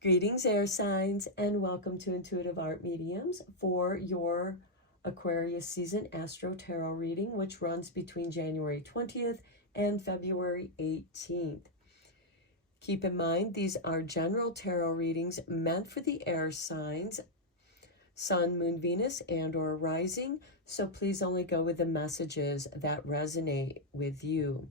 Greetings, air signs, and welcome to Intuitive Art Mediums for your Aquarius season Astro-Tarot reading, which runs between January 20th and February 18th. Keep in mind, these are general tarot readings meant for the air signs, Sun, Moon, Venus, and or rising, so please only go with the messages that resonate with you.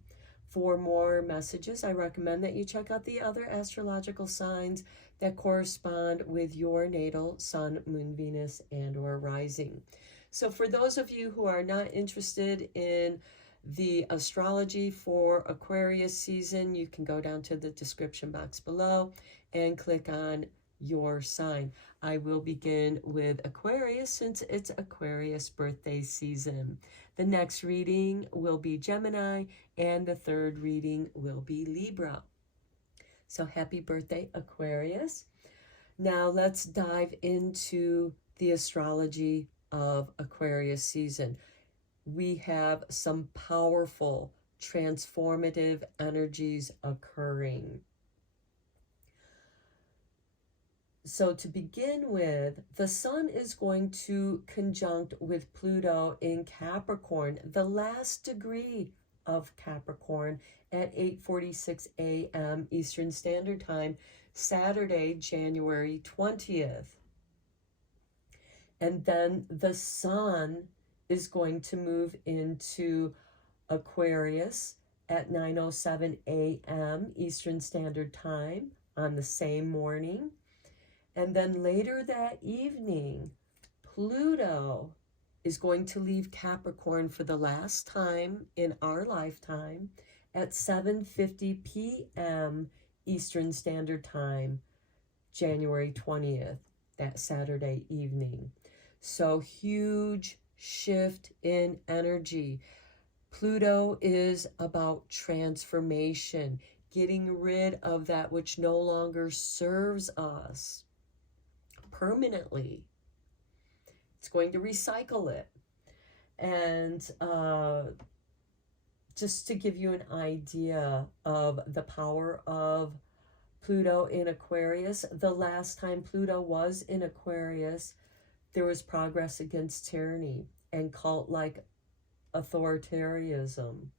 For more messages, I recommend that you check out the other astrological signs that correspond with your natal Sun, Moon, Venus, and or rising. So for those of you who are not interested in the astrology for Aquarius season, you can go down to the description box below and click on your sign. I will begin with Aquarius since it's Aquarius birthday season. The next reading will be Gemini, and the third reading will be Libra. So happy birthday, Aquarius. Now let's dive into the astrology of Aquarius season. We have some powerful, transformative energies occurring. So to begin with, the Sun is going to conjunct with Pluto in Capricorn, the last degree of Capricorn, at 8:46 a.m. Eastern Standard Time, Saturday, January 20th. And then the Sun is going to move into Aquarius at 9:07 a.m. Eastern Standard Time on the same morning. And then later that evening, Pluto is going to leave Capricorn for the last time in our lifetime at 7:50 p.m. Eastern Standard Time, January 20th, that Saturday evening. So huge shift in energy. Pluto is about transformation, getting rid of that which no longer serves us permanently. It's going to recycle it. And just to give you an idea of the power of Pluto in Aquarius, the last time Pluto was in Aquarius, there was progress against tyranny and cult-like authoritarianism.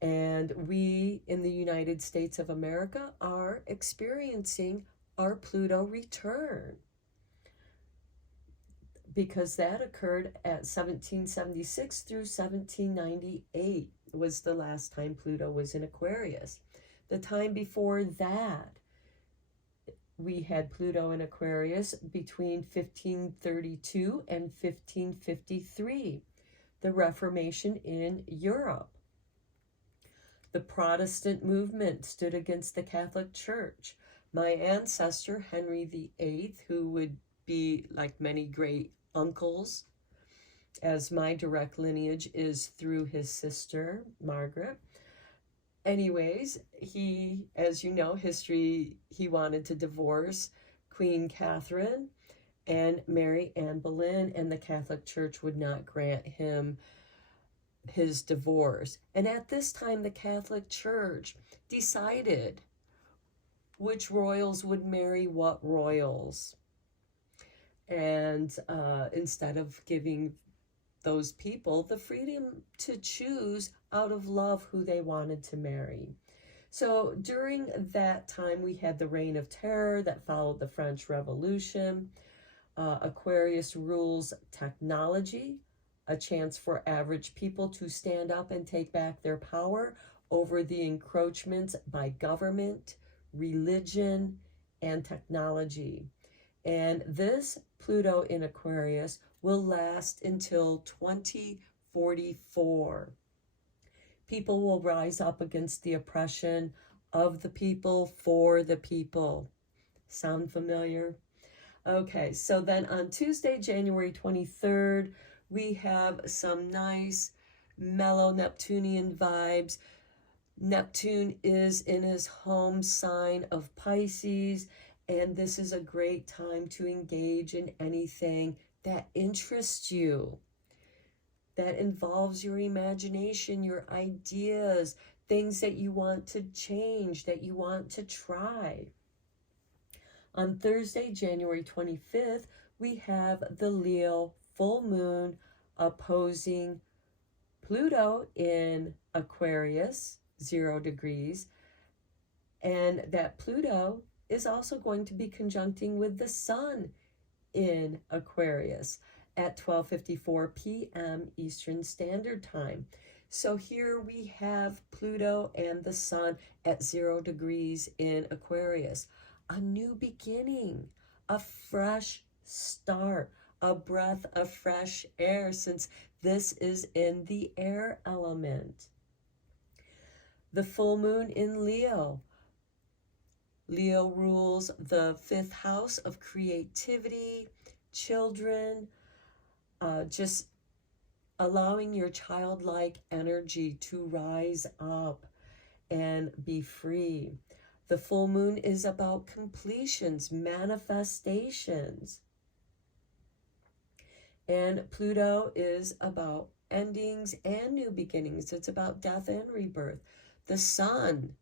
And we in the United States of America are experiencing our Pluto return, because that occurred at 1776 through 1798 was the last time Pluto was in Aquarius. The time before that, we had Pluto in Aquarius between 1532 and 1553, the Reformation in Europe. The Protestant movement stood against the Catholic Church. My ancestor, Henry VIII, who would be like many great uncles, as my direct lineage is through his sister, Margaret. Anyways, he, as you know, history, he wanted to divorce Queen Catherine and Mary Anne Boleyn, and the Catholic Church would not grant him his divorce. And at this time, the Catholic Church decided which royals would marry what royals. And instead of giving those people the freedom to choose out of love who they wanted to marry. So during that time, we had the Reign of Terror that followed the French Revolution. Aquarius rules technology, a chance for average people to stand up and take back their power over the encroachments by government, religion, and technology. And this Pluto in Aquarius will last until 2044. People will rise up against the oppression of the people for the people. Sound familiar? Okay, so then on Tuesday, January 23rd, we have some nice mellow Neptunian vibes. Neptune is in his home sign of Pisces, and this is a great time to engage in anything that interests you, that involves your imagination, your ideas, things that you want to change, that you want to try. On Thursday, January 25th, we have the Leo full moon opposing Pluto in Aquarius, 0 degrees. And that Pluto is also going to be conjuncting with the Sun in Aquarius at 12:54 p.m. Eastern Standard Time. So here we have Pluto and the Sun at 0 degrees in Aquarius. A new beginning, a fresh start, a breath of fresh air, since this is in the air element. The full moon in Leo. Leo rules the 5th house of creativity, children, just allowing your childlike energy to rise up and be free. The full moon is about completions, manifestations. And Pluto is about endings and new beginnings. It's about death and rebirth. The Sun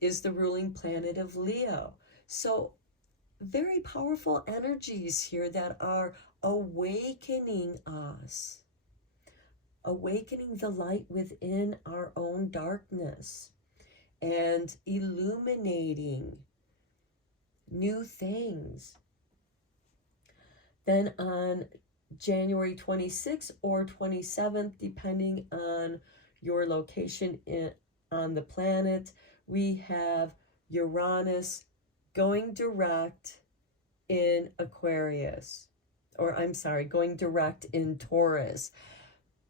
is the ruling planet of Leo. So very powerful energies here that are awakening us, awakening the light within our own darkness and illuminating new things. Then on January 26th or 27th, depending on your location on the planet, we have Uranus going direct in Aquarius, or I'm sorry, going direct in Taurus.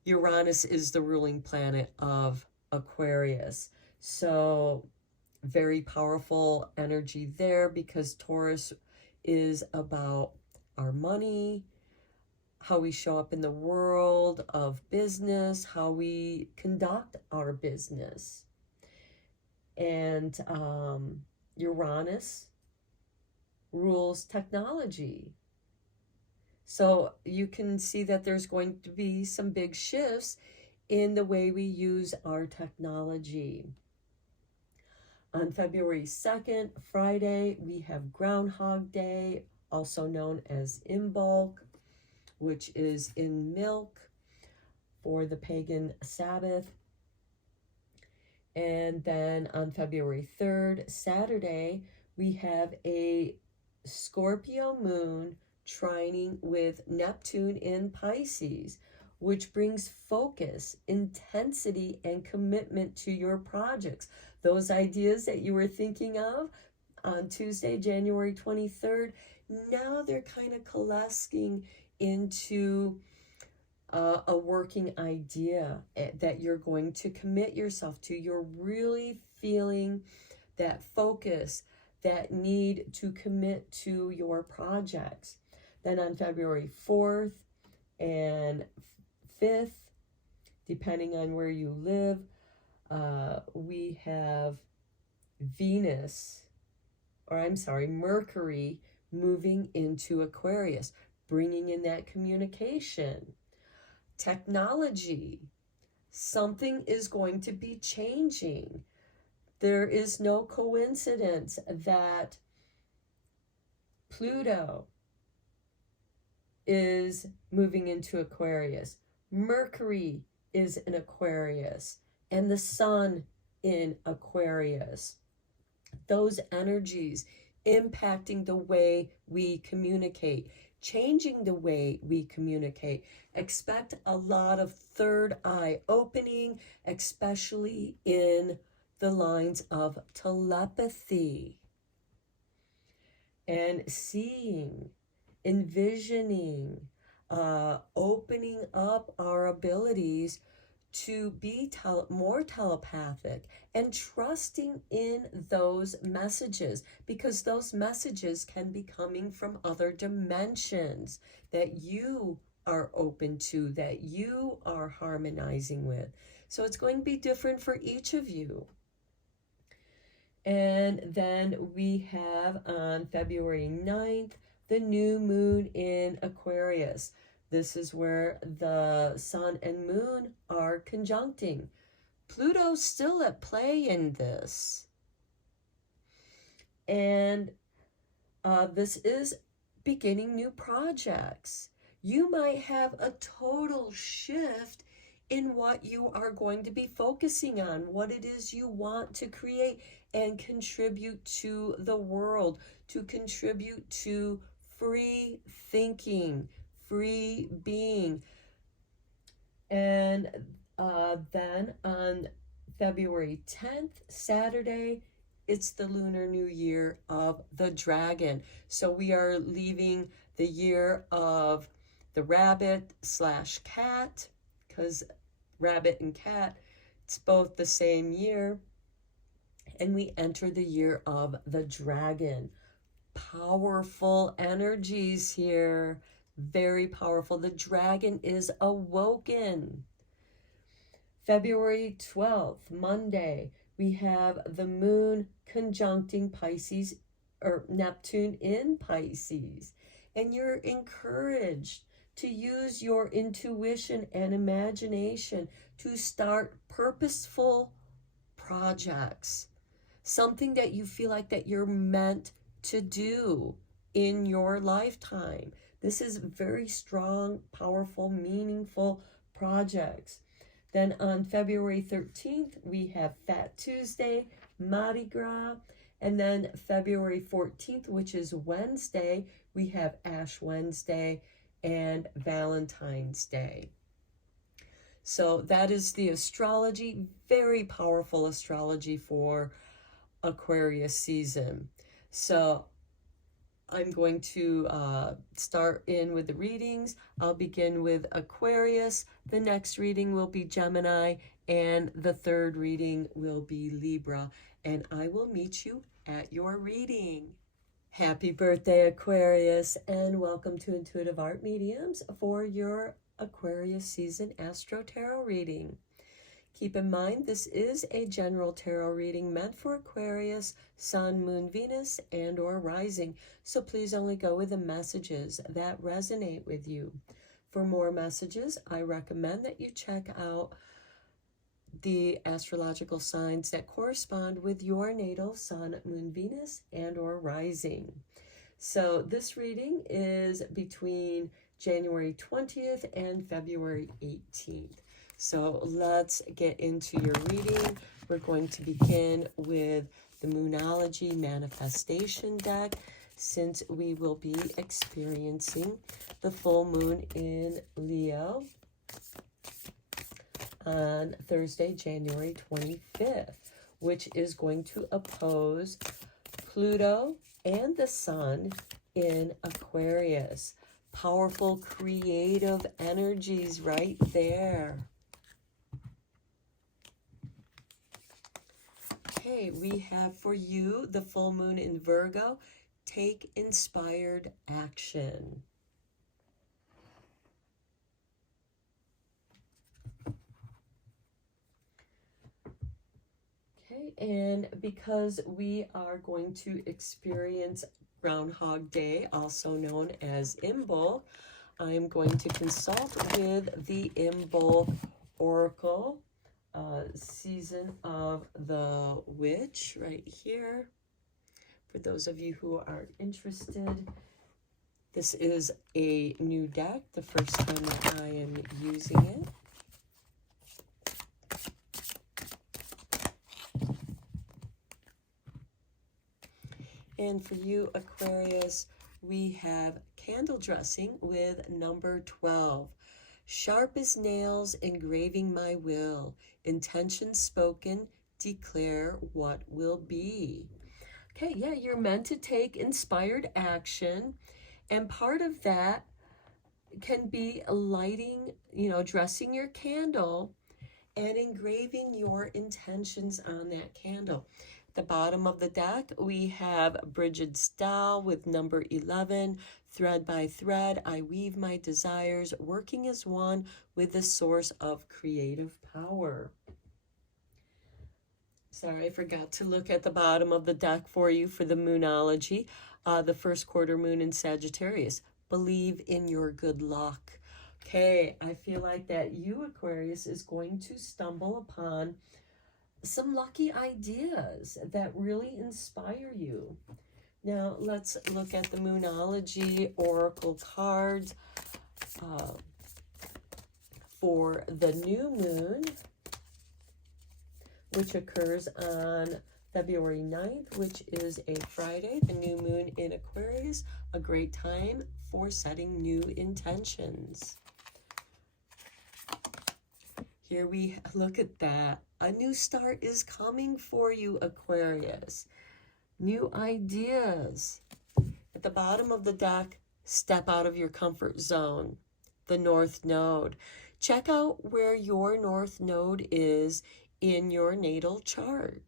Uranus is the ruling planet of Aquarius. So very powerful energy there, because Taurus is about our money, how we show up in the world of business, how we conduct our business. And Uranus rules technology. So you can see that there's going to be some big shifts in the way we use our technology. On February 2nd, Friday, we have Groundhog Day, also known as Imbolc, which is in milk for the pagan Sabbath. And then on February 3rd, Saturday, we have a Scorpio moon trining with Neptune in Pisces, which brings focus, intensity, and commitment to your projects. Those ideas that you were thinking of on Tuesday, January 23rd, now they're kind of coalescing into a working idea that you're going to commit yourself to. You're really feeling that focus, that need to commit to your projects. Then on February 4th and 5th, depending on where you live, we have Mercury moving into Aquarius, bringing in that communication. Technology, something is going to be changing. There is no coincidence that Pluto is moving into Aquarius, Mercury is in Aquarius, and the Sun in Aquarius. Those energies impacting the way we communicate, changing the way we communicate. Expect a lot of third eye opening, especially in the lines of telepathy and seeing, envisioning, opening up our abilities to be more telepathic and trusting in those messages, because those messages can be coming from other dimensions that you are open to, that you are harmonizing with. So it's going to be different for each of you. And then we have on February 9th, the new moon in Aquarius. This is where the sun and moon are conjuncting. Pluto's still at play in this. And This is beginning new projects. You might have a total shift in what you are going to be focusing on, what it is you want to create and contribute to the world, to contribute to free thinking, free being. And then on February 10th, Saturday, it's the Lunar New Year of the Dragon. So we are leaving the year of the rabbit / cat, because rabbit and cat, it's both the same year. And we enter the year of the dragon. Powerful energies here. Very powerful. The dragon is awoken. February 12th, Monday, we have the moon conjuncting Pisces, or Neptune in Pisces. And you're encouraged to use your intuition and imagination to start purposeful projects. Something that you feel like that you're meant to do in your lifetime. This is very strong, powerful, meaningful projects. Then on February 13th, we have Fat Tuesday, Mardi Gras. And then February 14th, which is Wednesday, we have Ash Wednesday and Valentine's Day. So that is the astrology, very powerful astrology for Aquarius season. So I'm going to start in with the readings. I'll begin with Aquarius. The next reading will be Gemini, and the third reading will be Libra. And I will meet you at your reading. Happy birthday, Aquarius, and welcome to Intuitive Art Mediums for your Aquarius season Astro-Tarot reading. Keep in mind, this is a general tarot reading meant for Aquarius, Sun, Moon, Venus, and or Rising. So please only go with the messages that resonate with you. For more messages, I recommend that you check out the astrological signs that correspond with your natal Sun, Moon, Venus, and or Rising. So this reading is between January 20th and February 18th. So let's get into your reading. We're going to begin with the Moonology Manifestation deck, since we will be experiencing the full moon in Leo on Thursday, January 25th, which is going to oppose Pluto and the Sun in Aquarius. Powerful creative energies right there. Okay, we have for you the full moon in Virgo. Take inspired action. Okay, and because we are going to experience Groundhog Day, also known as Imbolc, I'm going to consult with the Imbolc Oracle, Season of the Witch, right here. For those of you who are interested, this is a new deck, the first time that I am using it. And for you, Aquarius, we have candle dressing with number 12. Sharp as nails, engraving my will. Intention spoken, declare what will be. Okay, yeah, you're meant to take inspired action. And part of that can be lighting, dressing your candle and engraving your intentions on that candle. The bottom of the deck, we have Bridget's Doll with number 11. Thread by thread, I weave my desires, working as one with the source of creative power. Sorry, I forgot to look at the bottom of the deck for you for the Moonology. The first quarter moon in Sagittarius. Believe in your good luck. Okay, I feel like that you, Aquarius, is going to stumble upon some lucky ideas that really inspire you. Now let's look at the Moonology Oracle cards for the new moon, which occurs on February 9th, which is a Friday, the new moon in Aquarius, a great time for setting new intentions. Here we look at that. A new start is coming for you, Aquarius. New ideas. At the bottom of the deck, step out of your comfort zone. The North Node. Check out where your North Node is in your natal chart,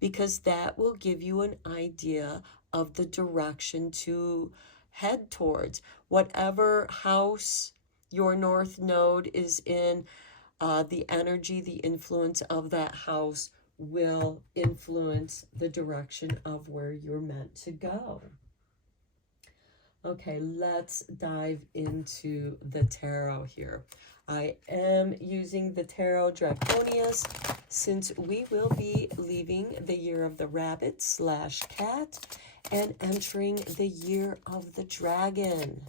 because that will give you an idea of the direction to head towards. Whatever house your North Node is in, the energy, the influence of that house will influence the direction of where you're meant to go. Okay, let's dive into the tarot here. I am using the Tarot Draconius since we will be leaving the year of the rabbit / cat and entering the year of the dragon.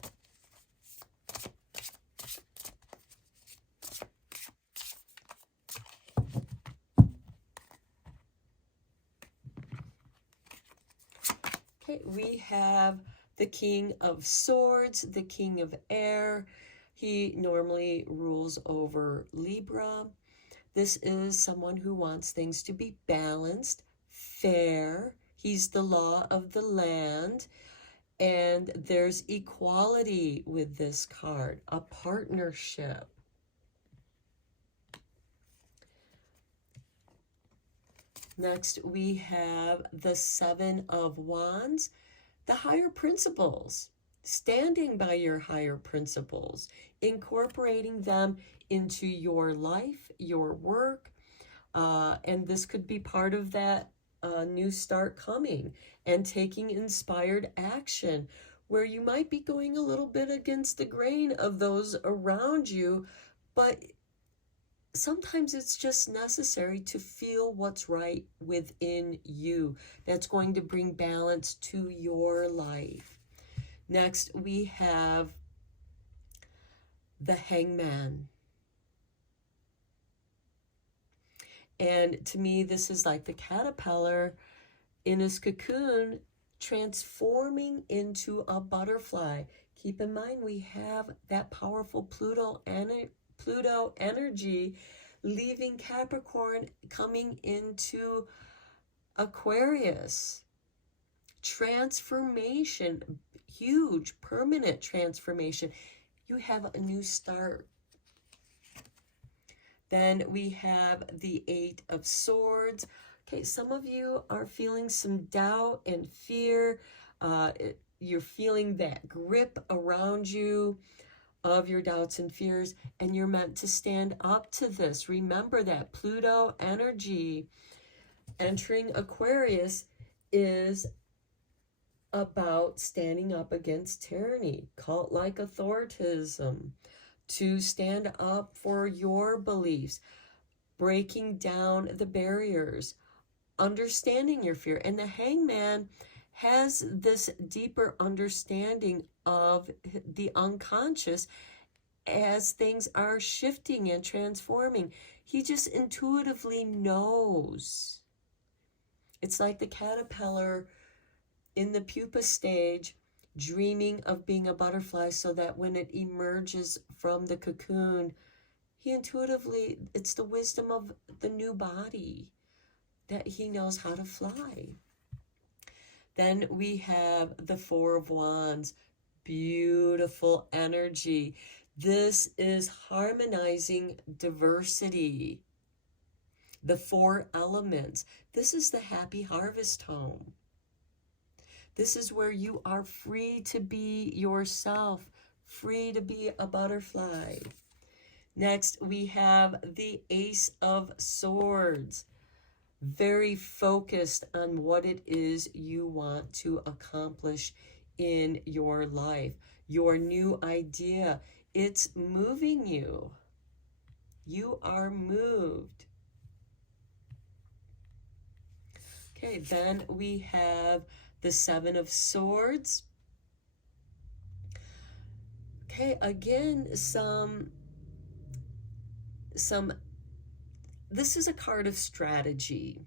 Okay, we have the King of Swords, the King of Air. He normally rules over Libra. This is someone who wants things to be balanced, fair. He's the law of the land. And there's equality with this card, a partnership. Next, we have the Seven of Wands, the higher principles, standing by your higher principles, incorporating them into your life, your work, and this could be part of that new start coming, and taking inspired action where you might be going a little bit against the grain of those around you, but sometimes it's just necessary to feel what's right within you. That's going to bring balance to your life. Next, we have the Hangman. And to me, this is like the caterpillar in its cocoon transforming into a butterfly. Keep in mind, we have that powerful Pluto energy leaving Capricorn, coming into Aquarius. Transformation, huge, permanent transformation. You have a new start. Then we have the Eight of Swords. Okay, some of you are feeling some doubt and fear. You're feeling that grip around you of your doubts and fears, and you're meant to stand up to this. Remember that Pluto energy entering Aquarius is about standing up against tyranny, cult-like authoritism, to stand up for your beliefs, breaking down the barriers, understanding your fear. And the Hangman has this deeper understanding of the unconscious as things are shifting and transforming. He just intuitively knows. It's like the caterpillar in the pupa stage, dreaming of being a butterfly, so that when it emerges from the cocoon, he intuitively, it's the wisdom of the new body that he knows how to fly. Then we have the Four of Wands, beautiful energy. This is harmonizing diversity. The four elements. This is the happy harvest home. This is where you are free to be yourself, free to be a butterfly. Next, we have the Ace of Swords. Very focused on what it is you want to accomplish in your life. Your new idea, it's moving you. You are moved. Okay, then we have the Seven of Swords. Okay, again, this is a card of strategy.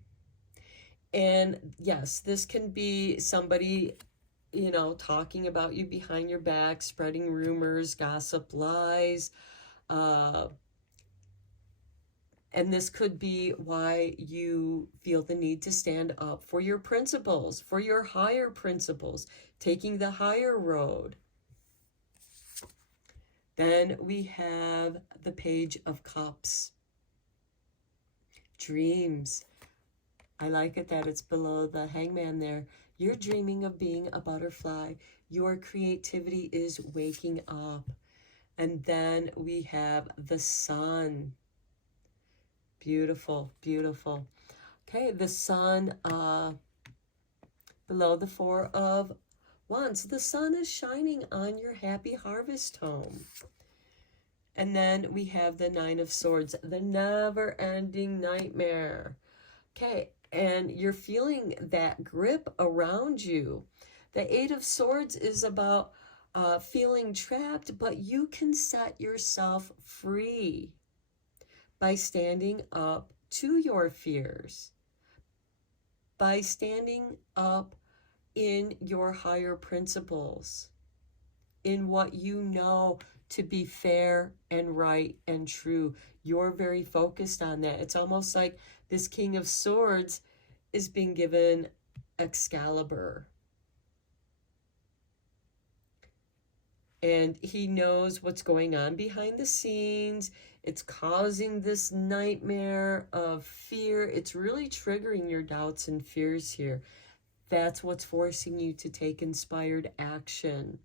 And yes, this can be somebody, you know, talking about you behind your back, spreading rumors, gossip, lies. And this could be why you feel the need to stand up for your principles, for your higher principles, taking the higher road. Then we have the Page of Cups. Dreams. I like it that it's below the Hangman there. You're dreaming of being a butterfly. Your creativity is waking up. And then we have the Sun. Beautiful, beautiful. Okay, the Sun below the Four of Wands. The sun is shining on your happy harvest home. And then we have the Nine of Swords, the never-ending nightmare. Okay, and you're feeling that grip around you. The Eight of Swords is about feeling trapped, but you can set yourself free by standing up to your fears, by standing up in your higher principles, in what you know to be fair and right and true. You're very focused on that. It's almost like this King of Swords is being given Excalibur. And he knows what's going on behind the scenes. It's causing this nightmare of fear. It's really triggering your doubts and fears here. That's what's forcing you to take inspired action.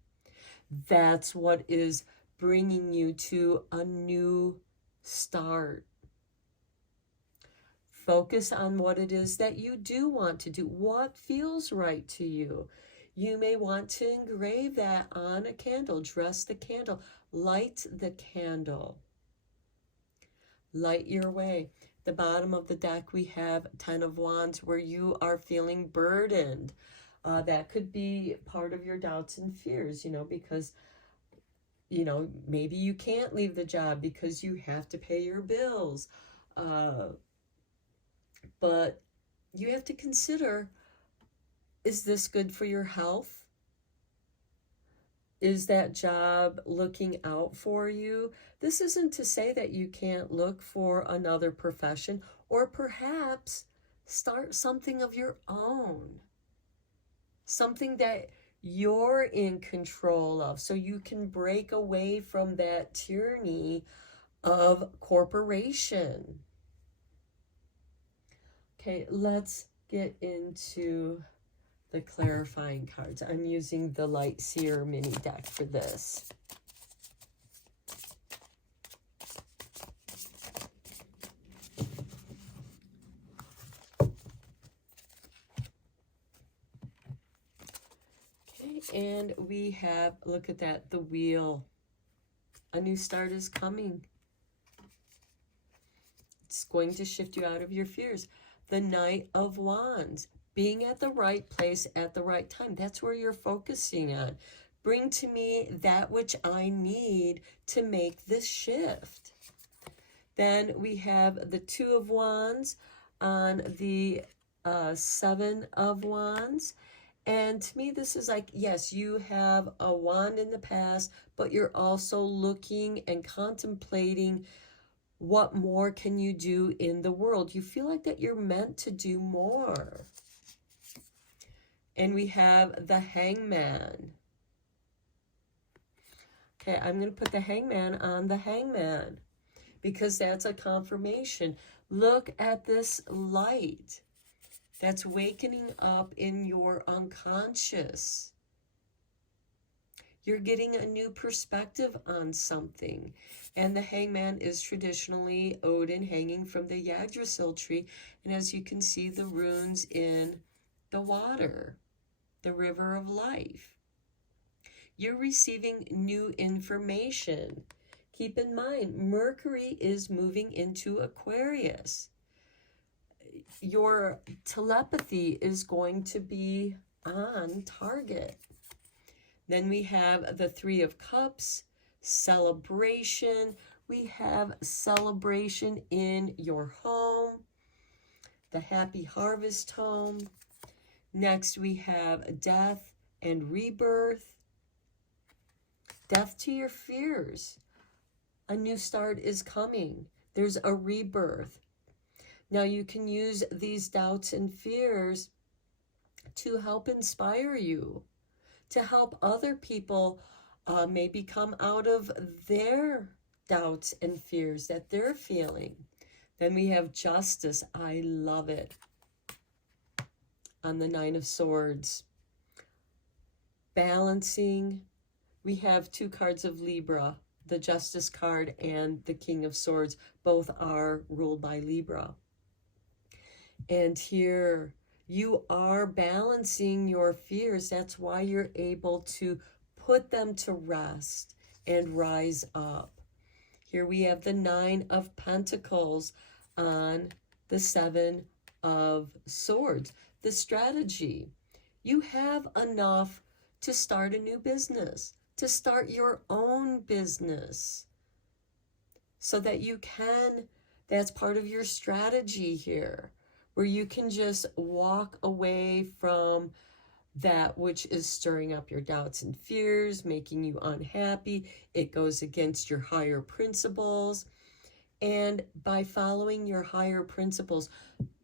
That's what is bringing you to a new start. Focus on what it is that you do want to do, what feels right to you. You may want to engrave that on a candle, dress the candle, light the candle. Light your way. The bottom of the deck, we have 10 of Wands, where you are feeling burdened. That could be part of your doubts and fears, you know, because, you know, maybe you can't leave the job because you have to pay your bills. But you have to consider, is this good for your health? Is that job looking out for you? This isn't to say that you can't look for another profession, or perhaps start something of your own. Something that you're in control of, so you can break away from that tyranny of corporation. Okay, let's get into the clarifying cards. I'm using the Light Seer mini deck for this. Okay, and we have, look at that, the Wheel. A new start is coming. It's going to shift you out of your fears. The Knight of Wands. Being at the right place at the right time. That's where you're focusing on. Bring to me that which I need to make this shift. Then we have the Two of Wands on the Seven of Wands. And to me, this is like, yes, you have a wand in the past, but you're also looking and contemplating what more can you do in the world. You feel like that you're meant to do more. And we have the Hangman. Okay, I'm going to put the Hangman on the Hangman because that's a confirmation. Look at this light that's wakening up in your unconscious. You're getting a new perspective on something. And the Hangman is traditionally Odin hanging from the Yggdrasil tree. And as you can see, the runes in the water, the river of life. You're receiving new information. Keep in mind, Mercury is moving into Aquarius. Your telepathy is going to be on target. Then we have the Three of Cups, celebration. We have celebration in your home, the Happy Harvest home. Next, we have death and rebirth. Death to your fears. A new start is coming. There's a rebirth. Now, you can use these doubts and fears to help inspire you, to help other people maybe come out of their doubts and fears that they're feeling. Then we have justice. I love it. On the Nine of Swords. Balancing. We have two cards of Libra, the Justice card and the King of Swords. Both are ruled by Libra. And here you are balancing your fears. That's why you're able to put them to rest and rise up. Here we have the Nine of Pentacles on the Seven of Swords. The strategy. You have enough to start a new business, to start your own business, so that you can, that's part of your strategy here, where you can just walk away from that which is stirring up your doubts and fears, making you unhappy. It goes against your higher principles. And by following your higher principles,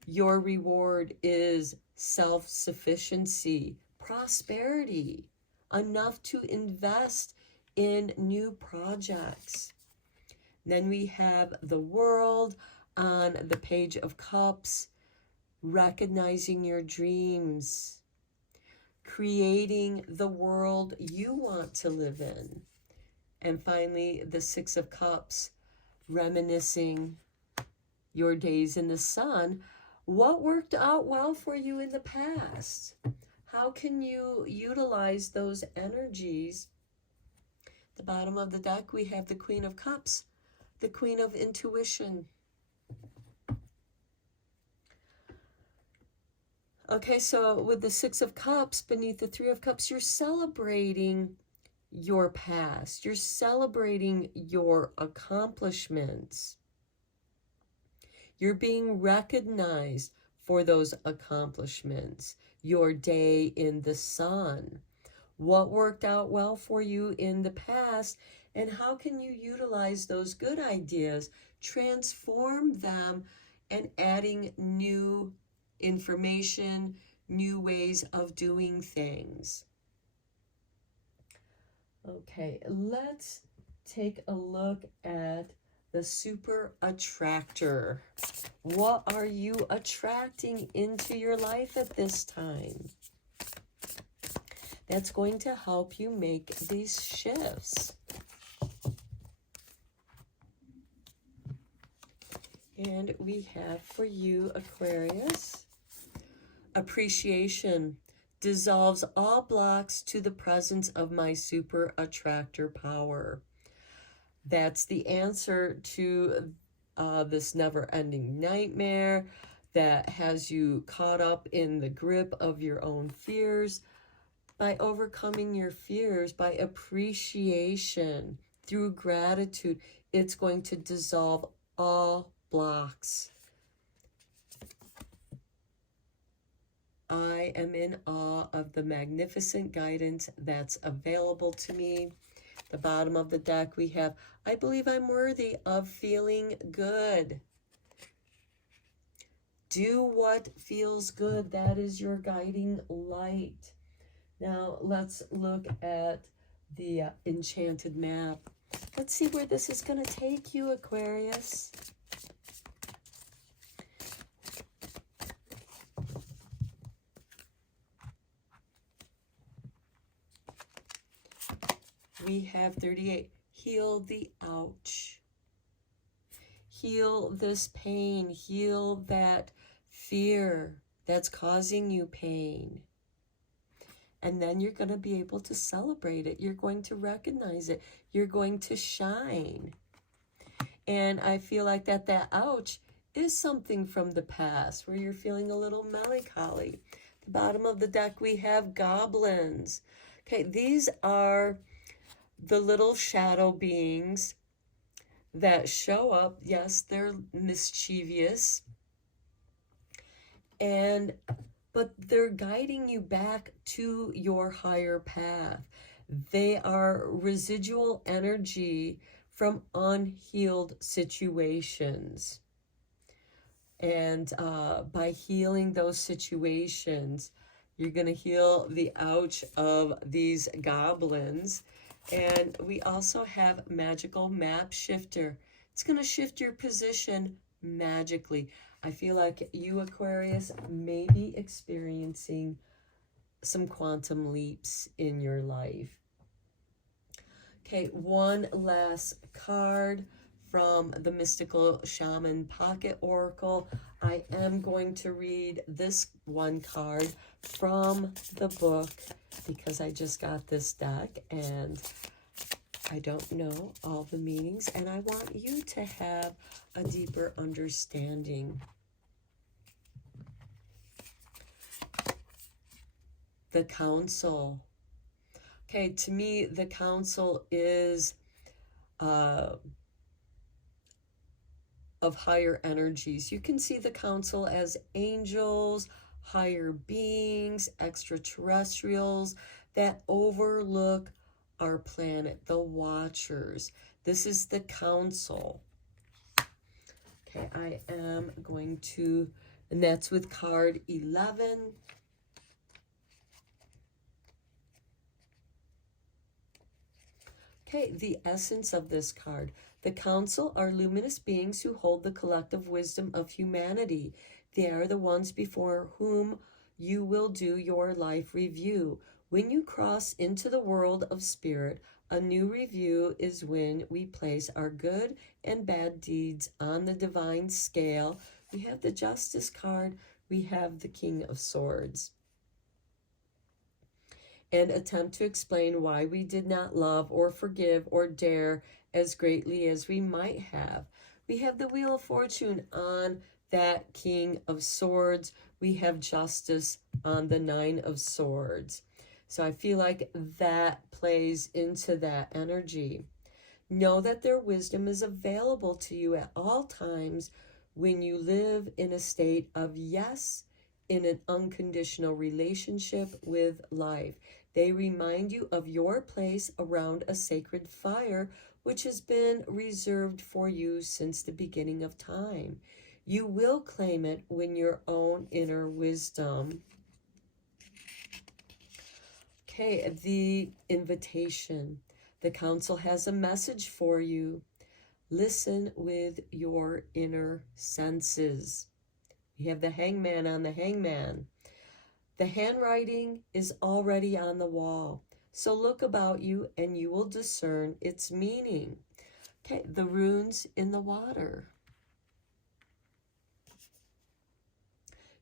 your reward is self-sufficiency, prosperity, enough to invest in new projects. Then we have the World on the Page of Cups, recognizing your dreams, creating the world you want to live in. And finally, the Six of Cups, reminiscing your days in the sun. What worked out well for you in the past? How can you utilize those energies? At the bottom of the deck, we have the Queen of Cups, the Queen of Intuition. Okay, so with the Six of Cups beneath the Three of Cups, you're celebrating your past. You're celebrating your accomplishments. You're being recognized for those accomplishments. Your day in the sun. What worked out well for you in the past, and how can you utilize those good ideas, transform them, and adding new information, new ways of doing things. Okay, let's take a look at the super attractor. What are you attracting into your life at this time? That's going to help you make these shifts. And we have for you, Aquarius, appreciation dissolves all blocks to the presence of my super attractor power. That's the answer to this never-ending nightmare that has you caught up in the grip of your own fears. By overcoming your fears, by appreciation, through gratitude, it's going to dissolve all blocks. I am in awe of the magnificent guidance that's available to me. The bottom of the deck, we have, I believe I'm worthy of feeling good. Do what feels good. That is your guiding light. Now, let's look at the enchanted map. Let's see where this is going to take you, Aquarius. We have 38. Heal the ouch. Heal this pain. Heal that fear that's causing you pain. And then you're going to be able to celebrate it. You're going to recognize it. You're going to shine. And I feel like that ouch is something from the past where you're feeling a little melancholy. Bottom of the deck, we have goblins. Okay, these are the little shadow beings that show up. Yes, they're mischievous, but they're guiding you back to your higher path. They are residual energy from unhealed situations. And by healing those situations, you're going to heal the ouch of these goblins. And we also have magical map shifter. It's going to shift your position magically. I feel like you, Aquarius, may be experiencing some quantum leaps in your life. Okay, one last card from the Mystical Shaman Pocket Oracle. I am going to read this one card from the book because I just got this deck and I don't know all the meanings, and I want you to have a deeper understanding. The Council. Okay, to me, the Council is of higher energies. You can see the Council as angels, higher beings, extraterrestrials that overlook our planet, the Watchers. This is the Council. Okay, I am going to, and that's with card 11. Okay, the essence of this card. The Council are luminous beings who hold the collective wisdom of humanity. They are the ones before whom you will do your life review. When you cross into the world of spirit, a new review is when we place our good and bad deeds on the divine scale. We have the Justice card. We have the King of Swords. And attempt to explain why we did not love or forgive or dare as greatly as we might have. We have the Wheel of Fortune on that King of Swords. We have Justice on the Nine of Swords. So I feel like that plays into that energy. Know that their wisdom is available to you at all times when you live in a state of yes, in an unconditional relationship with life. They remind you of your place around a sacred fire, which has been reserved for you since the beginning of time. You will claim it when your own inner wisdom. Okay, the invitation. The Council has a message for you. Listen with your inner senses. You have the Hangman on the Hangman. The handwriting is already on the wall, so look about you and you will discern its meaning. Okay, the runes in the water.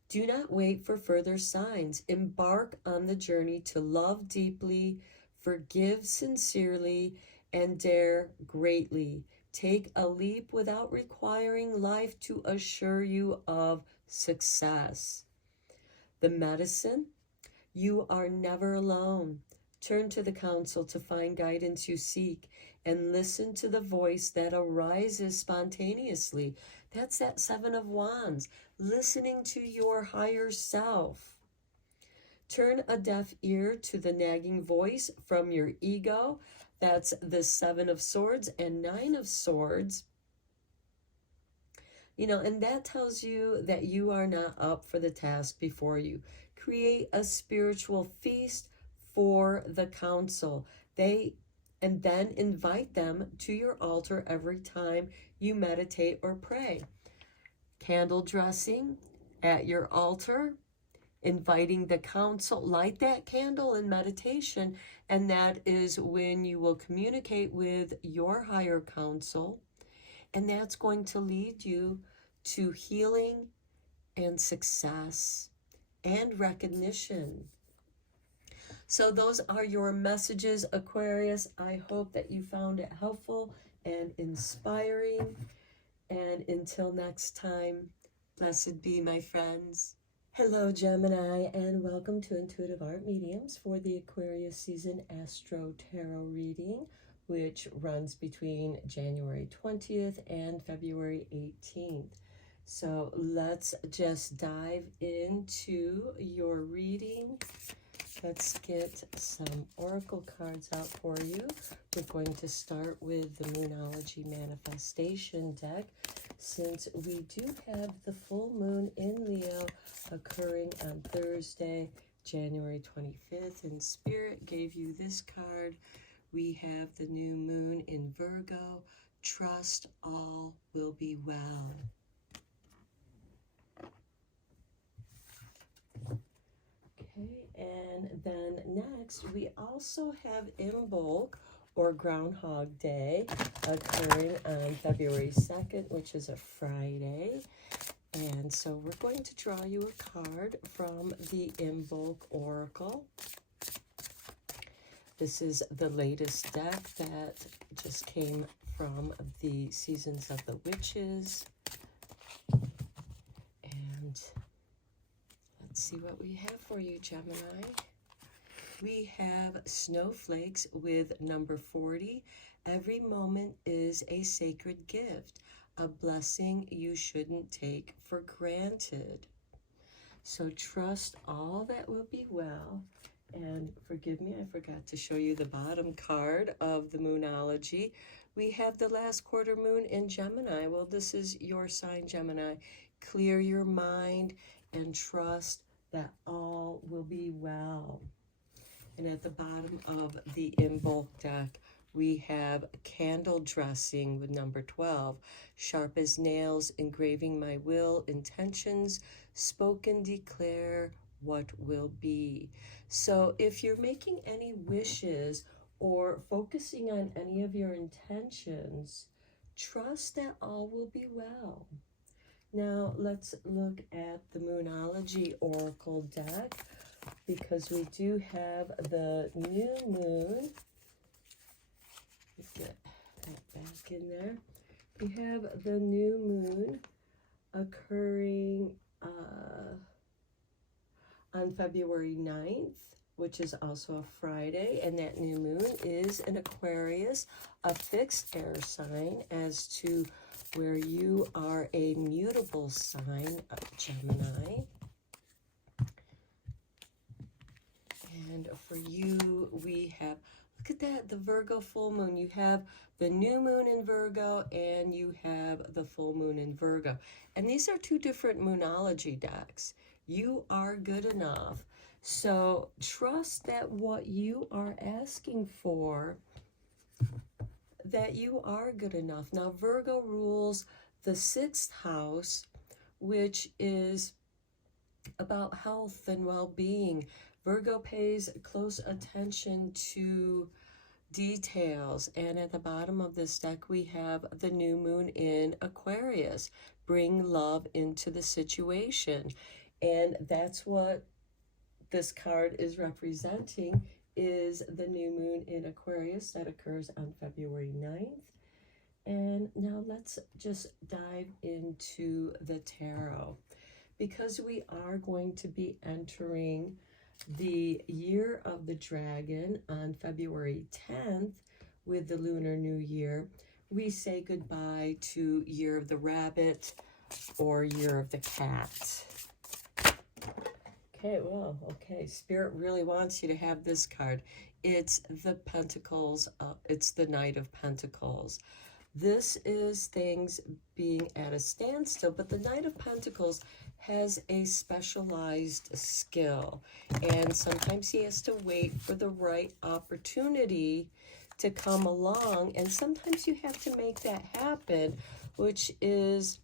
Do not wait for further signs. Embark on the journey to love deeply, forgive sincerely, and dare greatly. Take a leap without requiring life to assure you of success. The medicine, you are never alone. Turn to the Council to find guidance you seek and listen to the voice that arises spontaneously. That's that Seven of Wands, listening to your higher self. Turn a deaf ear to the nagging voice from your ego. That's the Seven of Swords and Nine of Swords. And that tells you that you are not up for the task before you. Create a spiritual feast for the Council. And then invite them to your altar every time you meditate or pray. Candle dressing at your altar, inviting the Council, light that candle in meditation, and that is when you will communicate with your higher Council. And that's going to lead you to healing and success and recognition. So those are your messages, Aquarius. I hope that you found it helpful and inspiring. And until next time, blessed be, my friends. Hello, Gemini, and welcome to Intuitive Art Mediums for the Aquarius season Astro-Tarot reading, which runs between January 20th and February 18th. So let's just dive into your reading. Let's get some oracle cards out for you. We're going to start with the Moonology Manifestation deck, since we do have the full moon in Leo occurring on Thursday, January 25th, and Spirit gave you this card. We have the new moon in Virgo. Trust all will be well. Okay, and then next we also have Imbolc, or Groundhog Day, occurring on February 2nd, which is a Friday. And so we're going to draw you a card from the Imbolc Oracle. This is the latest deck that just came from the Seasons of the Witches. And let's see what we have for you, Gemini. We have snowflakes with number 40. Every moment is a sacred gift, a blessing you shouldn't take for granted. So trust all that will be well. And forgive me, I forgot to show you the bottom card of the Moonology. We have the last quarter moon in Gemini. Well, this is your sign, Gemini. Clear your mind and trust that all will be well. And at the bottom of the Imbolc deck, we have candle dressing with number 12. Sharp as nails, engraving my will, intentions, spoken declare what will be. So if you're making any wishes or focusing on any of your intentions, trust that all will be well. Now let's look at the Moonology Oracle deck, because we do have the new moon. Let's get that back in there. We have the new moon occurring on February 9th, which is also a Friday, and that new moon is an Aquarius, a fixed air sign, as to where you are a mutable sign of Gemini. And for you, we have, look at that, the Virgo full moon. You have the new moon in Virgo, and you have the full moon in Virgo. And these are two different Moonology decks. You are good enough. So trust that what you are asking for, that you are good enough. Now, Virgo rules the 6th house, which is about health and well-being. Virgo pays close attention to details. And at the bottom of this deck, we have the new moon in Aquarius. Bring love into the situation. And that's what this card is representing, is the new moon in Aquarius that occurs on February 9th. And now let's just dive into the tarot, because we are going to be entering the year of the dragon on February 10th with the Lunar New Year. We say goodbye to year of the rabbit or year of the cat. Okay, well, okay, Spirit really wants you to have this card. It's the Pentacles, it's the Knight of Pentacles. This is things being at a standstill, but the Knight of Pentacles has a specialized skill, and sometimes he has to wait for the right opportunity to come along, and sometimes you have to make that happen, which is,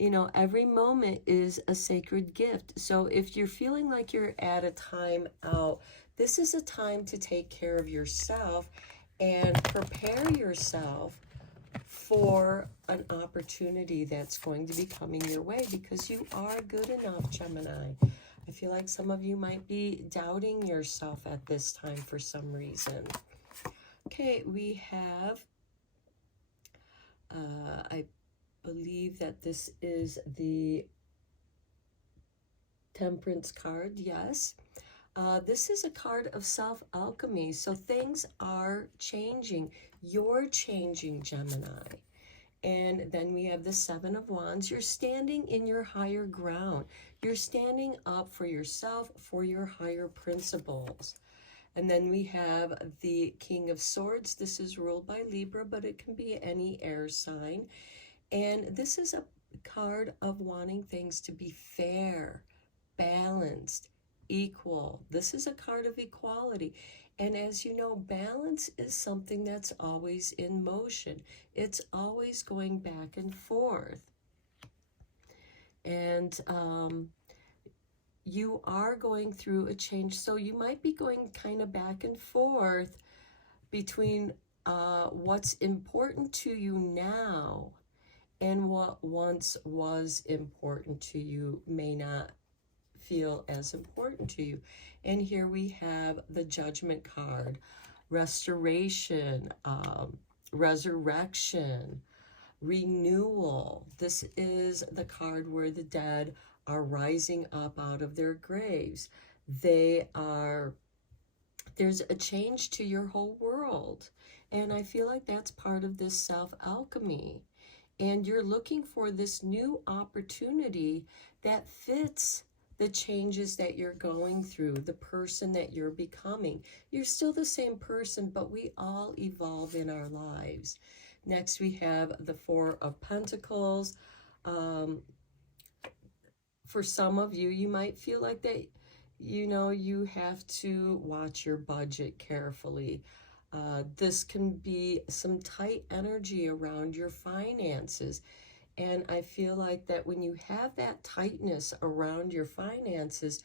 you know, every moment is a sacred gift. So if you're feeling like you're at a time out, this is a time to take care of yourself and prepare yourself for an opportunity that's going to be coming your way, because you are good enough, Gemini. I feel like some of you might be doubting yourself at this time for some reason. Okay, we have, I believe that this is the Temperance card, yes. This is a card of self-alchemy. So things are changing. You're changing, Gemini. And then we have the Seven of Wands. You're standing in your higher ground. You're standing up for yourself, for your higher principles. And then we have the King of Swords. This is ruled by Libra, but it can be any air sign. And this is a card of wanting things to be fair, balanced, equal. This is a card of equality. And as you know, balance is something that's always in motion. It's always going back and forth. And you are going through a change. So you might be going kind of back and forth between what's important to you now and what once was important to you may not feel as important to you. And here we have the Judgment card, restoration, resurrection, renewal. This is the card where the dead are rising up out of their graves. There's a change to your whole world. And I feel like that's part of this self-alchemy. And you're looking for this new opportunity that fits the changes that you're going through, the person that you're becoming. You're still the same person, but we all evolve in our lives. Next, we have the Four of Pentacles. For some of you, you might feel like that, you have to watch your budget carefully. This can be some tight energy around your finances. And I feel like that when you have that tightness around your finances,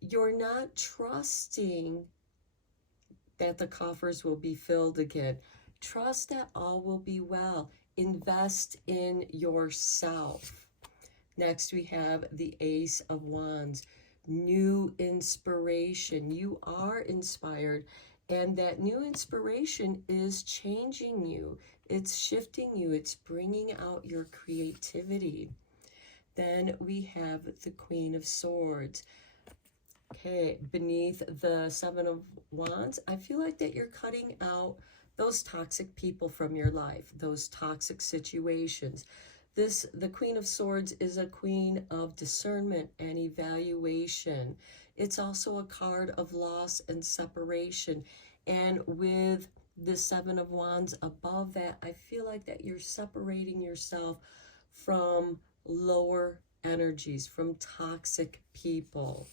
you're not trusting that the coffers will be filled again. Trust that all will be well. Invest in yourself. Next, we have the Ace of Wands, new inspiration. You are inspired, and that new inspiration is changing you. It's shifting you. It's bringing out your creativity. Then we have the Queen of Swords. Okay, beneath the Seven of Wands, I feel like that you're cutting out those toxic people from your life, those toxic situations. The Queen of Swords is a queen of discernment and evaluation. It's also a card of loss and separation. And with the Seven of Wands above that, I feel like that you're separating yourself from lower energies, from toxic people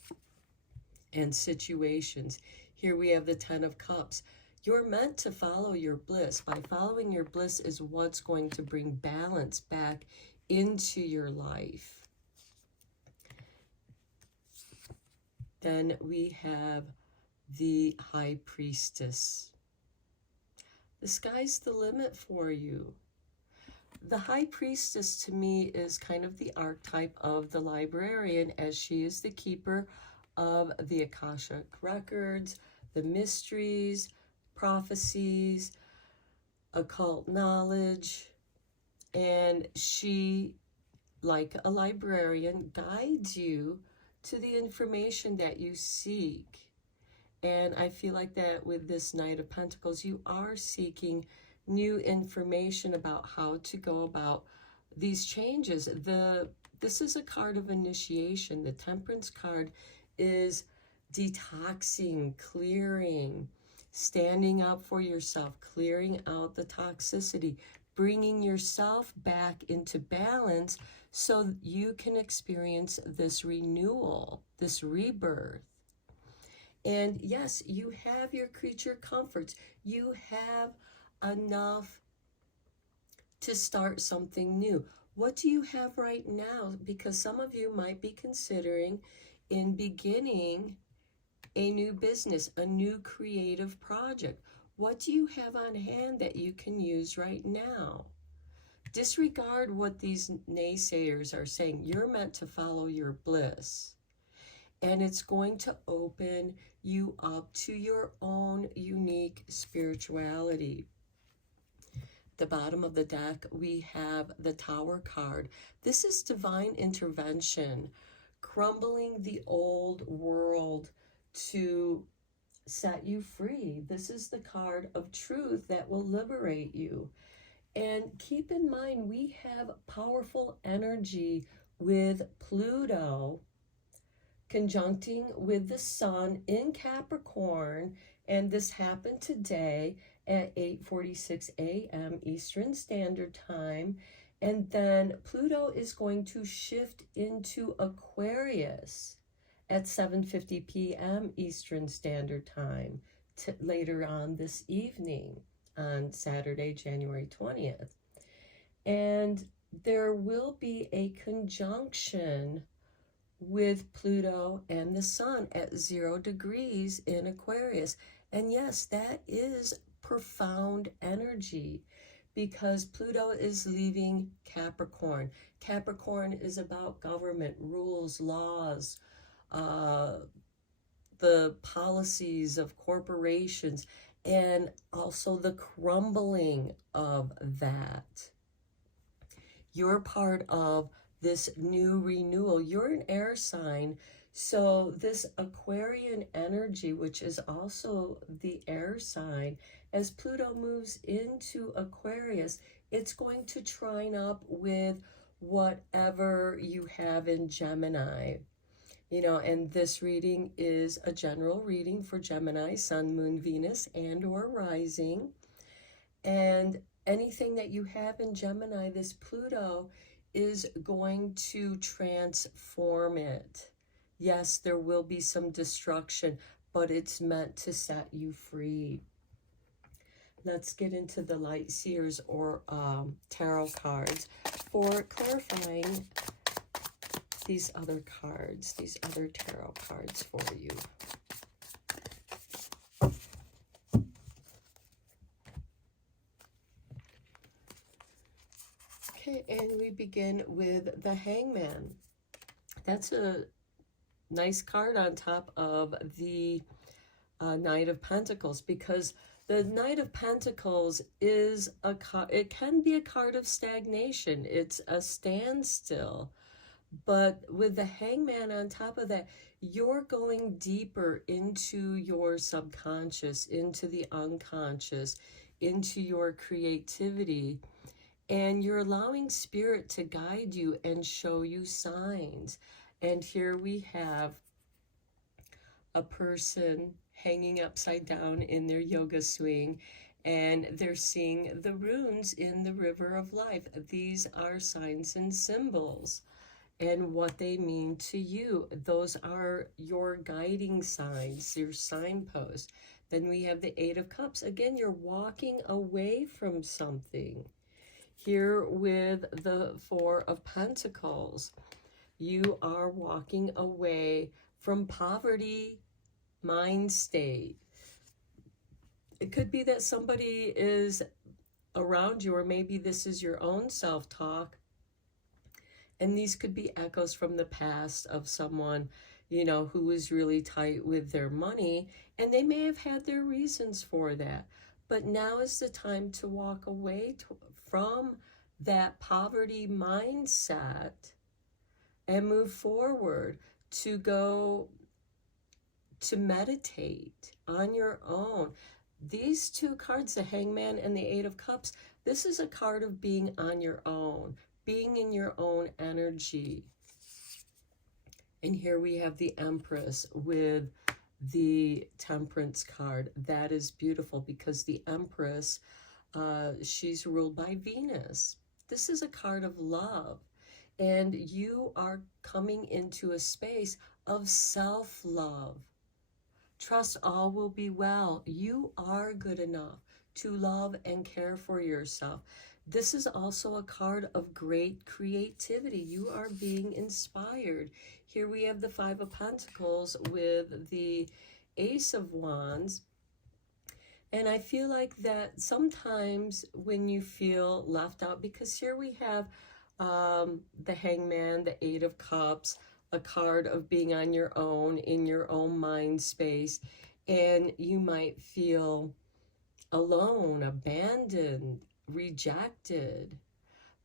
and situations. Here we have the Ten of Cups. You're meant to follow your bliss. By following your bliss is what's going to bring balance back into your life. Then we have the High Priestess. The sky's the limit for you. The High Priestess to me is kind of the archetype of the librarian, as she is the keeper of the Akashic records, the mysteries, prophecies, occult knowledge, and she, like a librarian, guides you to the information that you seek. And I feel like that with this Knight of Pentacles, you are seeking new information about how to go about these changes. This is a card of initiation. The Temperance card is detoxing, clearing, standing up for yourself, clearing out the toxicity, bringing yourself back into balance so you can experience this renewal, this rebirth. And yes, you have your creature comforts. You have enough to start something new. What do you have right now? Because some of you might be considering in beginning a new business, a new creative project. What do you have on hand that you can use right now? Disregard what these naysayers are saying. You're meant to follow your bliss. And it's going to open you up to your own unique spirituality. The bottom of the deck, we have the Tower card. This is divine intervention, crumbling the old world to set you free. This is the card of truth that will liberate you. And keep in mind, we have powerful energy with Pluto conjuncting with the Sun in Capricorn, and this happened today at 8:46 a.m. Eastern Standard Time. And then Pluto is going to shift into Aquarius at 7:50 p.m. Eastern Standard Time later on this evening on Saturday, January 20th. And there will be a conjunction with Pluto and the Sun at 0 degrees in Aquarius. And yes, that is profound energy because Pluto is leaving Capricorn. Capricorn is about government, rules, laws, the policies of corporations, and also the crumbling of that. You're part of this new renewal. You're an air sign, so this Aquarian energy, which is also the air sign, as Pluto moves into Aquarius, it's going to trine up with whatever you have in Gemini. You know, and this reading is a general reading for Gemini, Sun, Moon, Venus, and or rising. And anything that you have in Gemini, this Pluto is going to transform it. Yes, there will be some destruction, but it's meant to set you free. Let's get into the Light Seers or tarot cards for clarifying these other cards, these other tarot cards for you. Okay, and we begin with the Hangman. That's a nice card on top of the Knight of Pentacles, because the Knight of Pentacles is a card, it can be a card of stagnation. It's a standstill. But with the Hangman on top of that, you're going deeper into your subconscious, into the unconscious, into your creativity. And you're allowing Spirit to guide you and show you signs. And here we have a person hanging upside down in their yoga swing, and they're seeing the runes in the river of life. These are signs and symbols and what they mean to you. Those are your guiding signs, your signposts. Then we have the Eight of Cups. Again, you're walking away from something. Here with the Four of Pentacles, you are walking away from poverty mind state. It could be that somebody is around you, or maybe this is your own self-talk. And these could be echoes from the past of someone, you know, who was really tight with their money, and they may have had their reasons for that. But now is the time to walk away from that poverty mindset and move forward, to go to meditate on your own. These two cards, the Hangman and the Eight of Cups, this is a card of being on your own, being in your own energy. And here we have the Empress with the Temperance card. That is beautiful because the Empress, she's ruled by Venus. This is a card of love. And you are coming into a space of self-love. Trust all will be well. You are good enough to love and care for yourself. This is also a card of great creativity. You are being inspired. Here we have the Five of Pentacles with the Ace of Wands. And I feel like that sometimes when you feel left out, because here we have the Hangman, the Eight of Cups, a card of being on your own, in your own mind space, and you might feel alone, abandoned, rejected.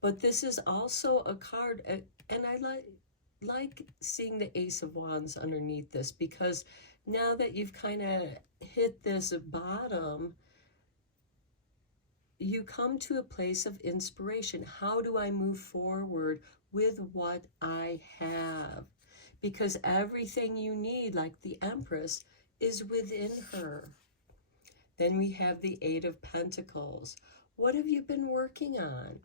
But this is also a card, and like seeing the Ace of Wands underneath this, because now that you've kind of hit this bottom, you come to a place of inspiration. How do I move forward with what I have? Because everything you need, like the Empress, is within her. Then we have the Eight of Pentacles. What have you been working on?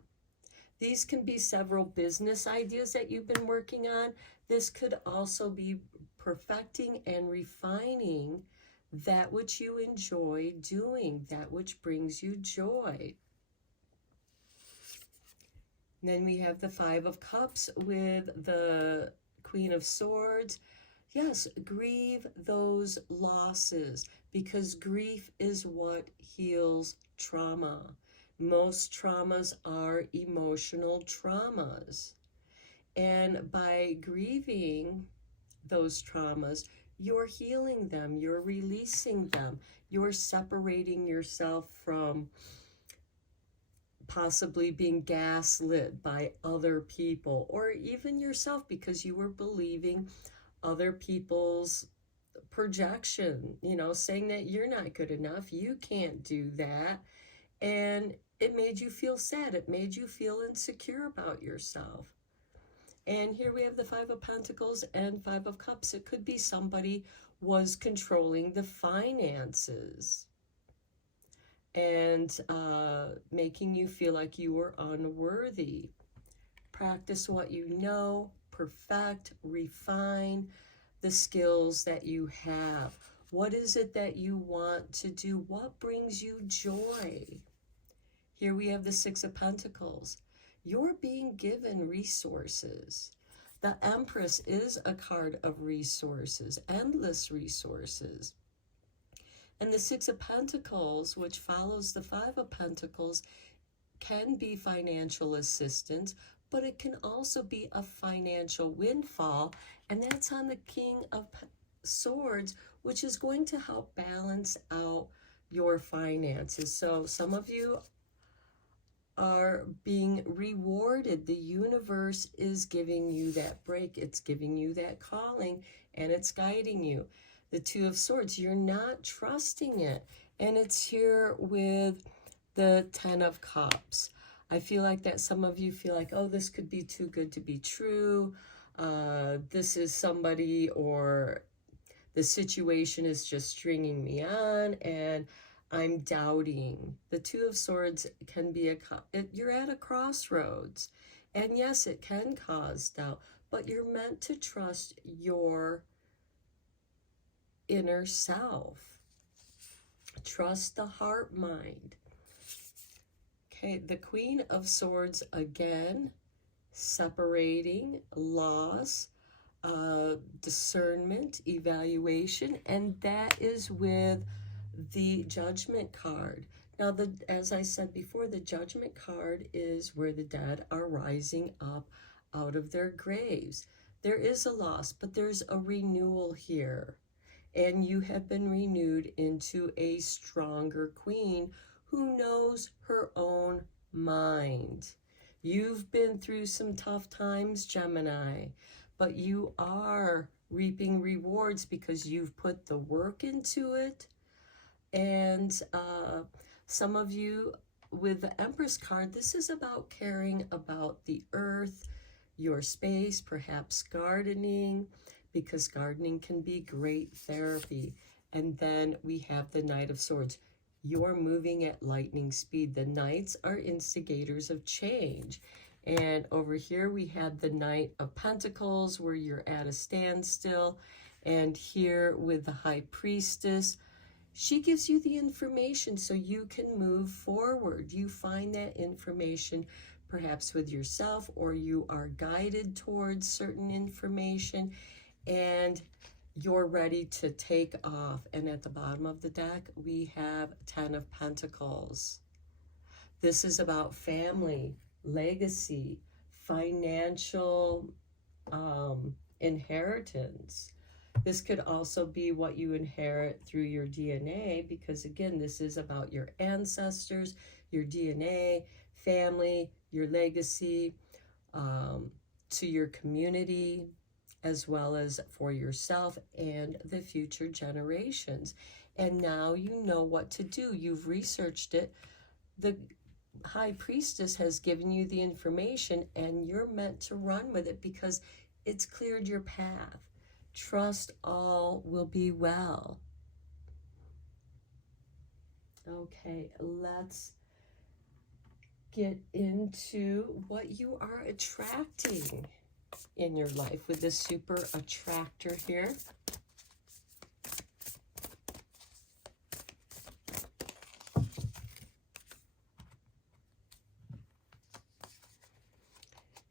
These can be several business ideas that you've been working on. This could also be perfecting and refining that which you enjoy doing, that which brings you joy. And then we have the Five of Cups with the Queen of Swords. Yes, grieve those losses, because grief is what heals trauma. Most traumas are emotional traumas. And by grieving those traumas, you're healing them, you're releasing them, you're separating yourself from possibly being gaslit by other people, or even yourself, because you were believing other people's projection, you know, saying that you're not good enough, you can't do that. And it made you feel sad. It made you feel insecure about yourself. And here we have the Five of Pentacles and Five of Cups. It could be somebody was controlling the finances and making you feel like you were unworthy. Practice what you know, perfect, refine the skills that you have. What is it that you want to do? What brings you joy? Here we have the Six of Pentacles. You're being given resources. The Empress is a card of resources, endless resources. And the Six of Pentacles, which follows the Five of Pentacles, can be financial assistance, but it can also be a financial windfall. And that's on the King of Swords, which is going to help balance out your finances. So some of you are being rewarded. The universe is giving you that break. It's giving you that calling, and it's guiding you. The Two of Swords, you're not trusting it. And it's here with the Ten of Cups. I feel like that some of you feel like, oh, this could be too good to be true. This is somebody, or the situation is just stringing me on, and I'm doubting. The Two of Swords can be you're at a crossroads. And yes, it can cause doubt, but you're meant to trust your inner self. Trust the heart mind. Okay, the Queen of Swords again, separating, loss, discernment, evaluation, and that is with the Judgment card. Now, as I said before, the Judgment card is where the dead are rising up out of their graves. There is a loss, but there's a renewal here. And you have been renewed into a stronger queen who knows her own mind. You've been through some tough times, Gemini, but you are reaping rewards because you've put the work into it. And some of you with the Empress card, this is about caring about the earth, your space, perhaps gardening, because gardening can be great therapy. And then we have the Knight of Swords. You're moving at lightning speed. The Knights are instigators of change. And over here we have the Knight of Pentacles, where you're at a standstill. And here with the High Priestess, she gives you the information so you can move forward. You find that information perhaps with yourself, or you are guided towards certain information, and you're ready to take off. And at the bottom of the deck, we have Ten of Pentacles. This is about family, legacy, financial inheritance. This could also be what you inherit through your DNA, because again, this is about your ancestors, your DNA, family, your legacy, to your community. as well as for yourself and the future generations. And now you know what to do. You've researched it. The High Priestess has given you the information, and you're meant to run with it because it's cleared your path. Trust all will be well. Okay, let's get into what you are attracting in your life with this super attractor here.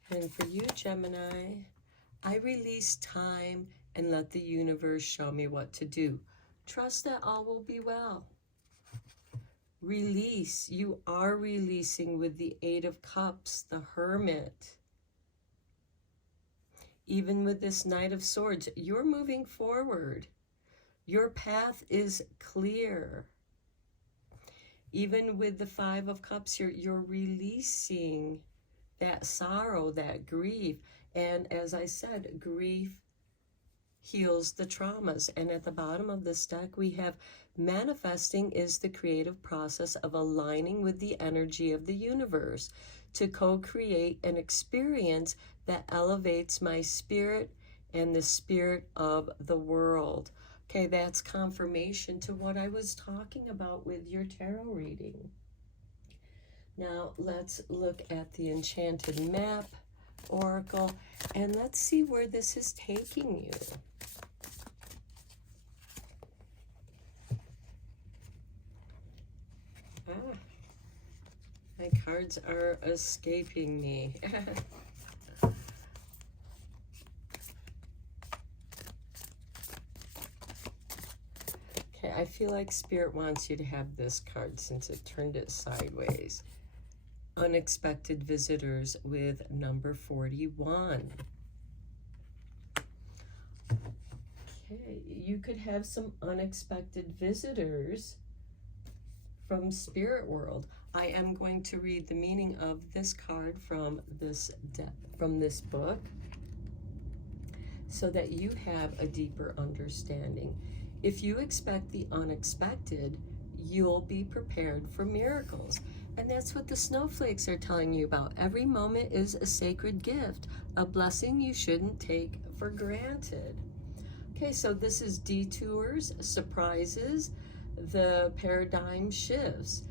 And for you, Gemini, I release time and let the universe show me what to do. Trust that all will be well. Release. You are releasing with the Eight of Cups, the Hermit. Even with this Knight of Swords, you're moving forward. Your path is clear. Even with the Five of Cups, you're releasing that sorrow, that grief. And as I said, grief heals the traumas. And at the bottom of this deck, we have manifesting is the creative process of aligning with the energy of the universe to co-create an experience that elevates my spirit and the spirit of the world. Okay, that's confirmation to what I was talking about with your tarot reading. Now, let's look at the Enchanted Map Oracle, and let's see where this is taking you. My cards are escaping me. Okay, I feel like Spirit wants you to have this card since it turned it sideways. Unexpected visitors with number 41. Okay, you could have some unexpected visitors from Spirit World. I am going to read the meaning of this card from this book so that you have a deeper understanding. If you expect the unexpected, you'll be prepared for miracles. And that's what the snowflakes are telling you about. Every moment is a sacred gift, a blessing you shouldn't take for granted. Okay, so this is detours, surprises, the paradigm shifts.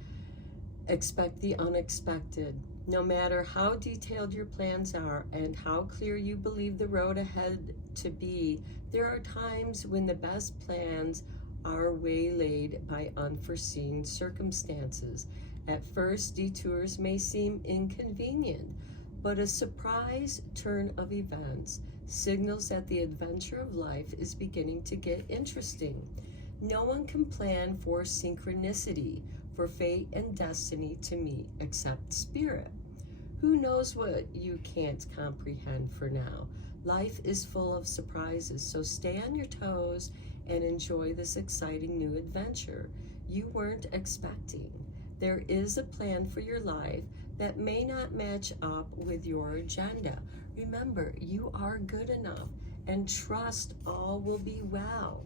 Expect the unexpected. No matter how detailed your plans are and how clear you believe the road ahead to be, there are times when the best plans are waylaid by unforeseen circumstances. At first, detours may seem inconvenient, but a surprise turn of events signals that the adventure of life is beginning to get interesting. No one can plan for synchronicity, for fate and destiny to meet except Spirit. Who knows what you can't comprehend for now? Life is full of surprises, so stay on your toes and enjoy this exciting new adventure you weren't expecting. There is a plan for your life that may not match up with your agenda. Remember, you are good enough, and trust all will be well.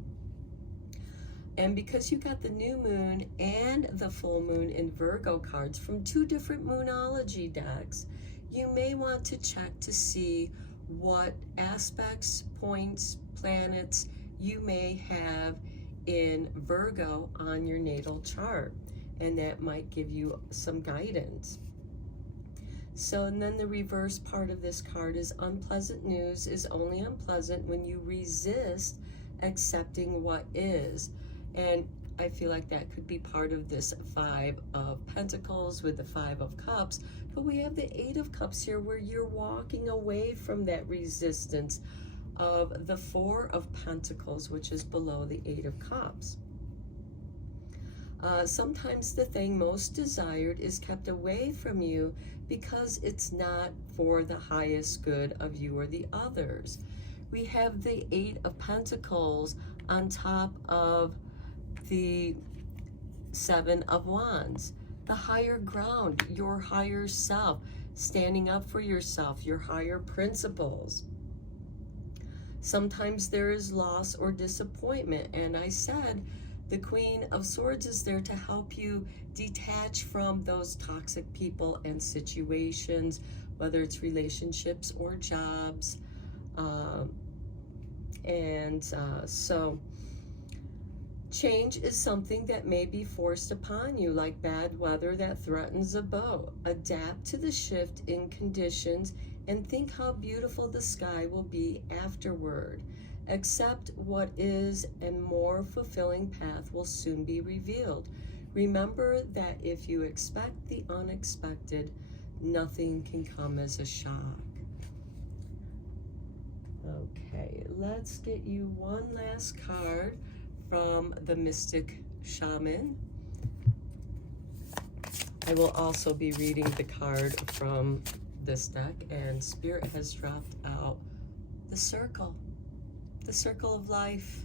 And because you got the new moon and the full moon in Virgo cards from two different moonology decks, you may want to check to see what aspects, points, planets you may have in Virgo on your natal chart. And that might give you some guidance. So, and then the reverse part of this card is unpleasant news is only unpleasant when you resist accepting what is. And I feel like that could be part of this Five of Pentacles with the Five of Cups. But we have the Eight of Cups here where you're walking away from that resistance of the Four of Pentacles, which is below the Eight of Cups. Sometimes the thing most desired is kept away from you because it's not for the highest good of you or the others. We have the Eight of Pentacles on top of the Seven of Wands. The higher ground, your higher self, standing up for yourself, your higher principles. Sometimes there is loss or disappointment. And I said the Queen of Swords is there to help you detach from those toxic people and situations, whether it's relationships or jobs. So change is something that may be forced upon you, like bad weather that threatens a boat. Adapt to the shift in conditions and think how beautiful the sky will be afterward. Accept what is, and more fulfilling path will soon be revealed. Remember that if you expect the unexpected, nothing can come as a shock. Okay, let's get you one last card from the Mystic Shaman. I will also be reading the card from this deck, and Spirit has dropped out the circle of life.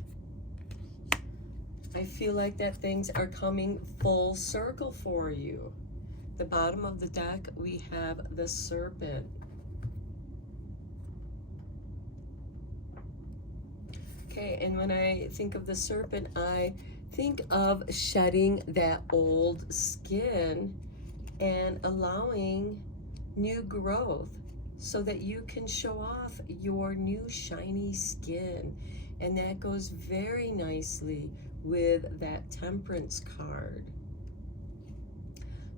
I feel like that things are coming full circle for you. The bottom of the deck, we have the Serpent. Okay, and when I think of the Serpent, I think of shedding that old skin and allowing new growth so that you can show off your new shiny skin. And that goes very nicely with that Temperance card.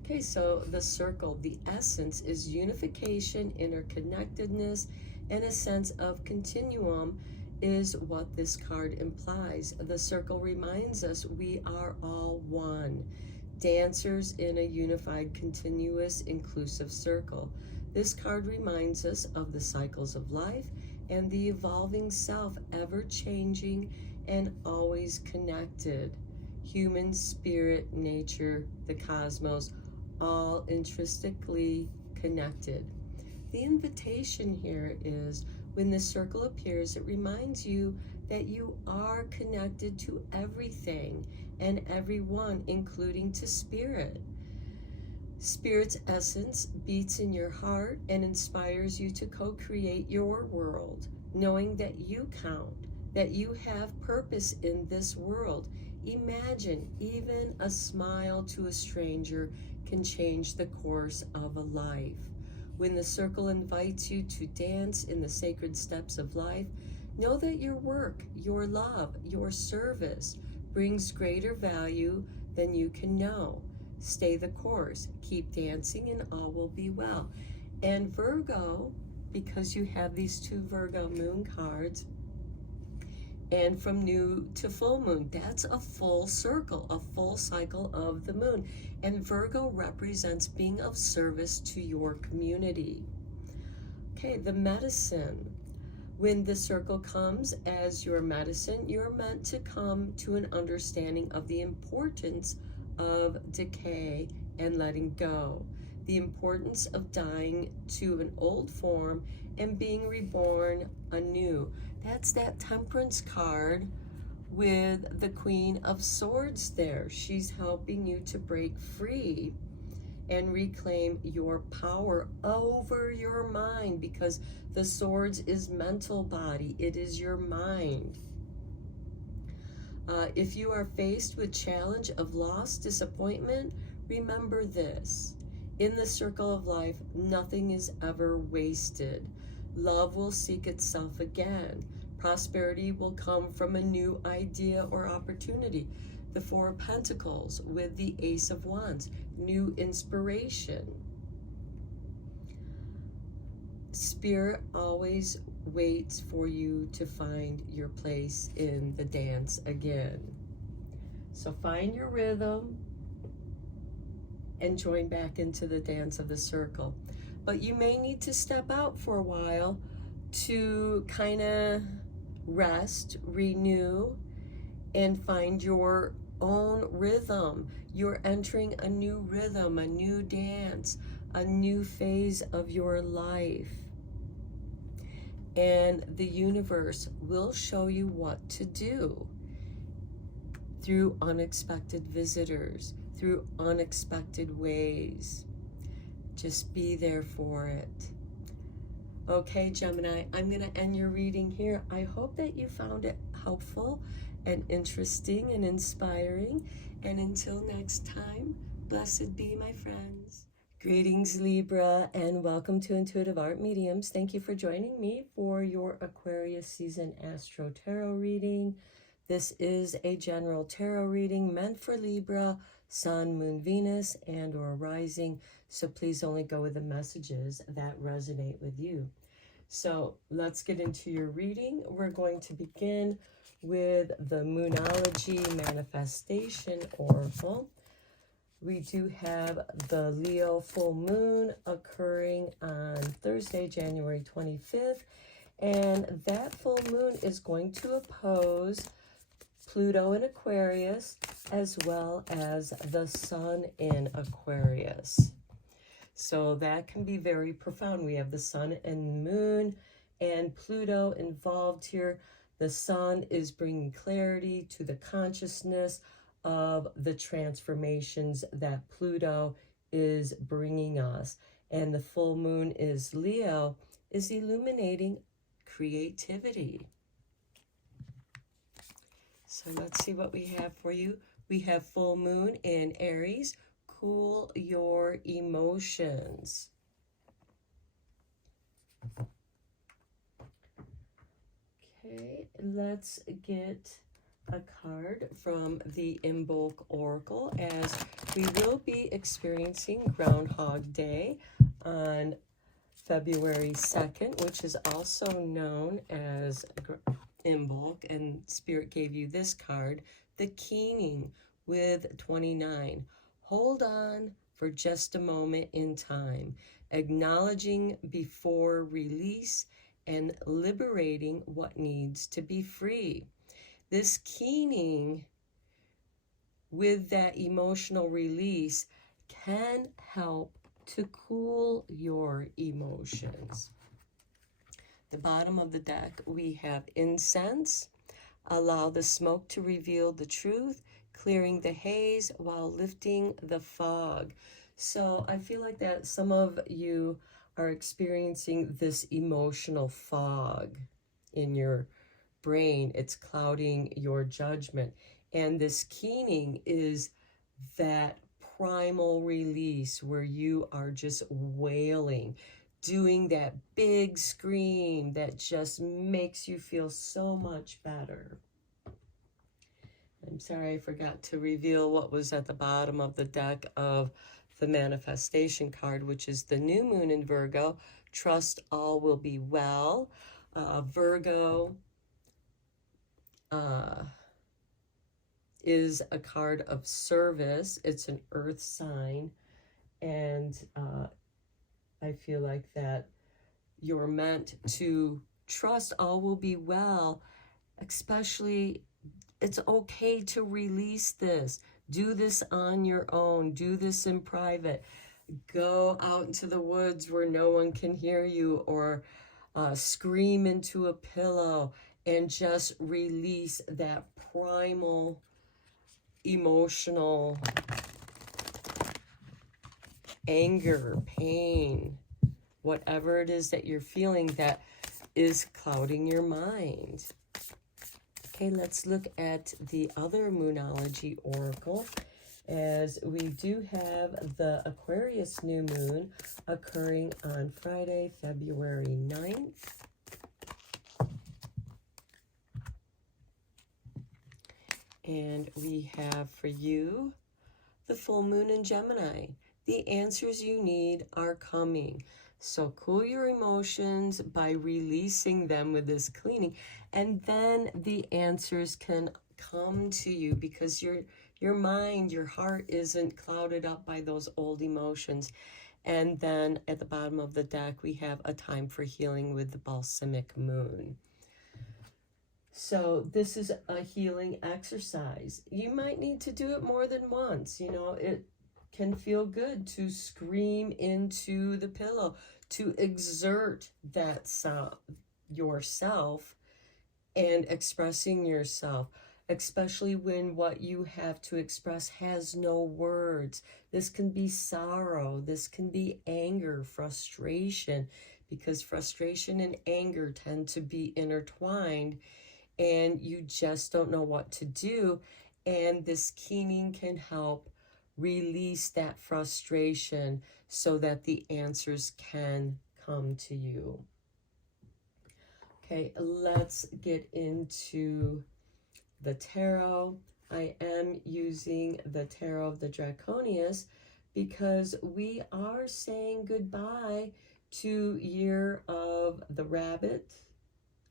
Okay, so the circle, the essence is unification, interconnectedness, and a sense of continuum is what this card implies. The circle reminds us we are all one, dancers in a unified, continuous, inclusive circle. This card reminds us of the cycles of life and the evolving self, ever changing and always connected. Human, spirit, nature, the cosmos, all intrinsically connected. The invitation here is, when the circle appears, it reminds you that you are connected to everything and everyone, including to Spirit. Spirit's essence beats in your heart and inspires you to co-create your world, knowing that you count, that you have purpose in this world. Imagine even a smile to a stranger can change the course of a life. When the circle invites you to dance in the sacred steps of life, know that your work, your love, your service brings greater value than you can know. Stay the course, keep dancing, and all will be well. And Virgo, because you have these two Virgo moon cards, and from new to full moon, that's a full circle, a full cycle of the moon. And Virgo represents being of service to your community. Okay, the medicine. When the circle comes as your medicine, you're meant to come to an understanding of the importance of decay and letting go, the importance of dying to an old form and being reborn anew. That's that Temperance card with the Queen of Swords there. She's helping you to break free and reclaim your power over your mind, because the Swords is mental body. It is your mind. If you are faced with challenge of loss, disappointment, remember this. In the circle of life, nothing is ever wasted. Love will seek itself again. Prosperity will come from a new idea or opportunity. The Four of Pentacles with the Ace of Wands, new inspiration. Spirit always waits for you to find your place in the dance again. So find your rhythm and join back into the dance of the circle. But you may need to step out for a while to kind of rest, renew, and find your own rhythm. You're entering a new rhythm, a new dance, a new phase of your life. And the universe will show you what to do through unexpected visitors, through unexpected ways. Just be there for it. Okay, Gemini, I'm going to end your reading here. I hope that you found it helpful and interesting and inspiring. And until next time, blessed be, my friends. Greetings, Libra, and welcome to Intuitive Art Mediums. Thank you for joining me for your Aquarius season Astro-Tarot reading. This is a general tarot reading meant for Libra, Sun, Moon, Venus, and or rising. So please only go with the messages that resonate with you. So let's get into your reading. We're going to begin with the Moonology Manifestation Oracle. We do have the Leo full moon occurring on Thursday, January 25th. And that full moon is going to oppose Pluto in Aquarius, as well as the Sun in Aquarius. So that can be very profound. We have the Sun and Moon and Pluto involved here. The Sun is bringing clarity to the consciousness of the transformations that Pluto is bringing us. And the full moon is Leo, is illuminating creativity. So let's see what we have for you. We have full moon in Aries. Cool your emotions. Okay, let's get a card from the Imbolc Oracle, as we will be experiencing Groundhog Day on February 2nd, which is also known as Imbolc, and Spirit gave you this card, the Keening with 29. Hold on for just a moment in time, acknowledging before release and liberating what needs to be free. This keening with that emotional release can help to cool your emotions. The bottom of the deck, we have incense. Allow the smoke to reveal the truth, clearing the haze while lifting the fog. So I feel like that some of you are experiencing this emotional fog in your brain. It's clouding your judgment. And this keening is that primal release where you are just wailing, doing that big scream that just makes you feel so much better. I'm sorry I forgot to reveal what was at the bottom of the deck of the manifestation card, which is the new moon in Virgo. Trust all will be well. Virgo is a card of service. It's an earth sign, and I feel like that you're meant to trust all will be well, especially it's okay to release this. Do this on your own. Do this in private. Go out into the woods where no one can hear you, or scream into a pillow and just release that primal emotional anger, pain, whatever it is that you're feeling that is clouding your mind. Okay, let's look at the other Moonology Oracle, as we do have the Aquarius new moon occurring on Friday, February 9th. And we have for you the full moon in Gemini. The answers you need are coming. So cool your emotions by releasing them with this cleaning. And then the answers can come to you because your mind, your heart isn't clouded up by those old emotions. And then at the bottom of the deck, we have a time for healing with the balsamic moon. So this is a healing exercise. You might need to do it more than once. You know, it can feel good to scream into the pillow, to exert that yourself and expressing yourself, especially when what you have to express has no words. This can be sorrow, this can be anger, frustration, because frustration and anger tend to be intertwined, and you just don't know what to do. And this keening can help release that frustration so that the answers can come to you. Okay, let's get into the tarot. I am using the Tarot of the Draconius because we are saying goodbye to Year of the Rabbit,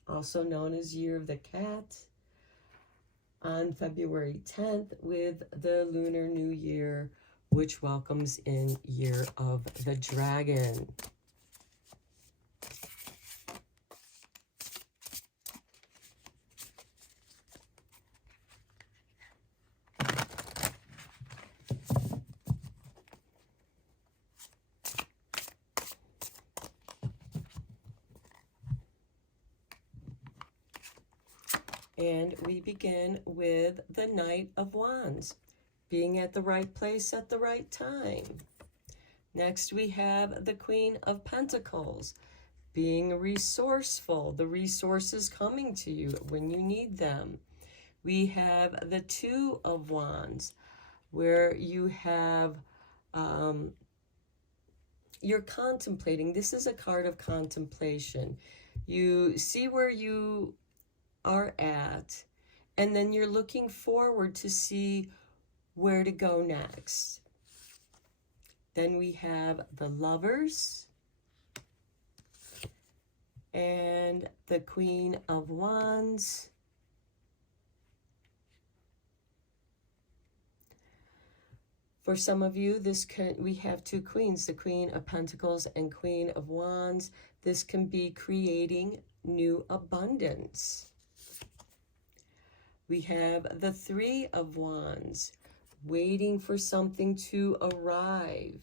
also known as Year of the Cat, on February 10th with the Lunar New Year, which welcomes in Year of the Dragon. And we begin with the Knight of Wands, being at the right place at the right time. Next, we have the Queen of Pentacles, being resourceful, the resources coming to you when you need them. We have the Two of Wands, where you have, you're contemplating. This is a card of contemplation. You see where you are at, and then you're looking forward to see where to go next. Then we have the Lovers and the Queen of Wands. For some of you, we have two queens, the Queen of Pentacles and Queen of Wands. This can be creating new abundance. We have the Three of Wands, waiting for something to arrive.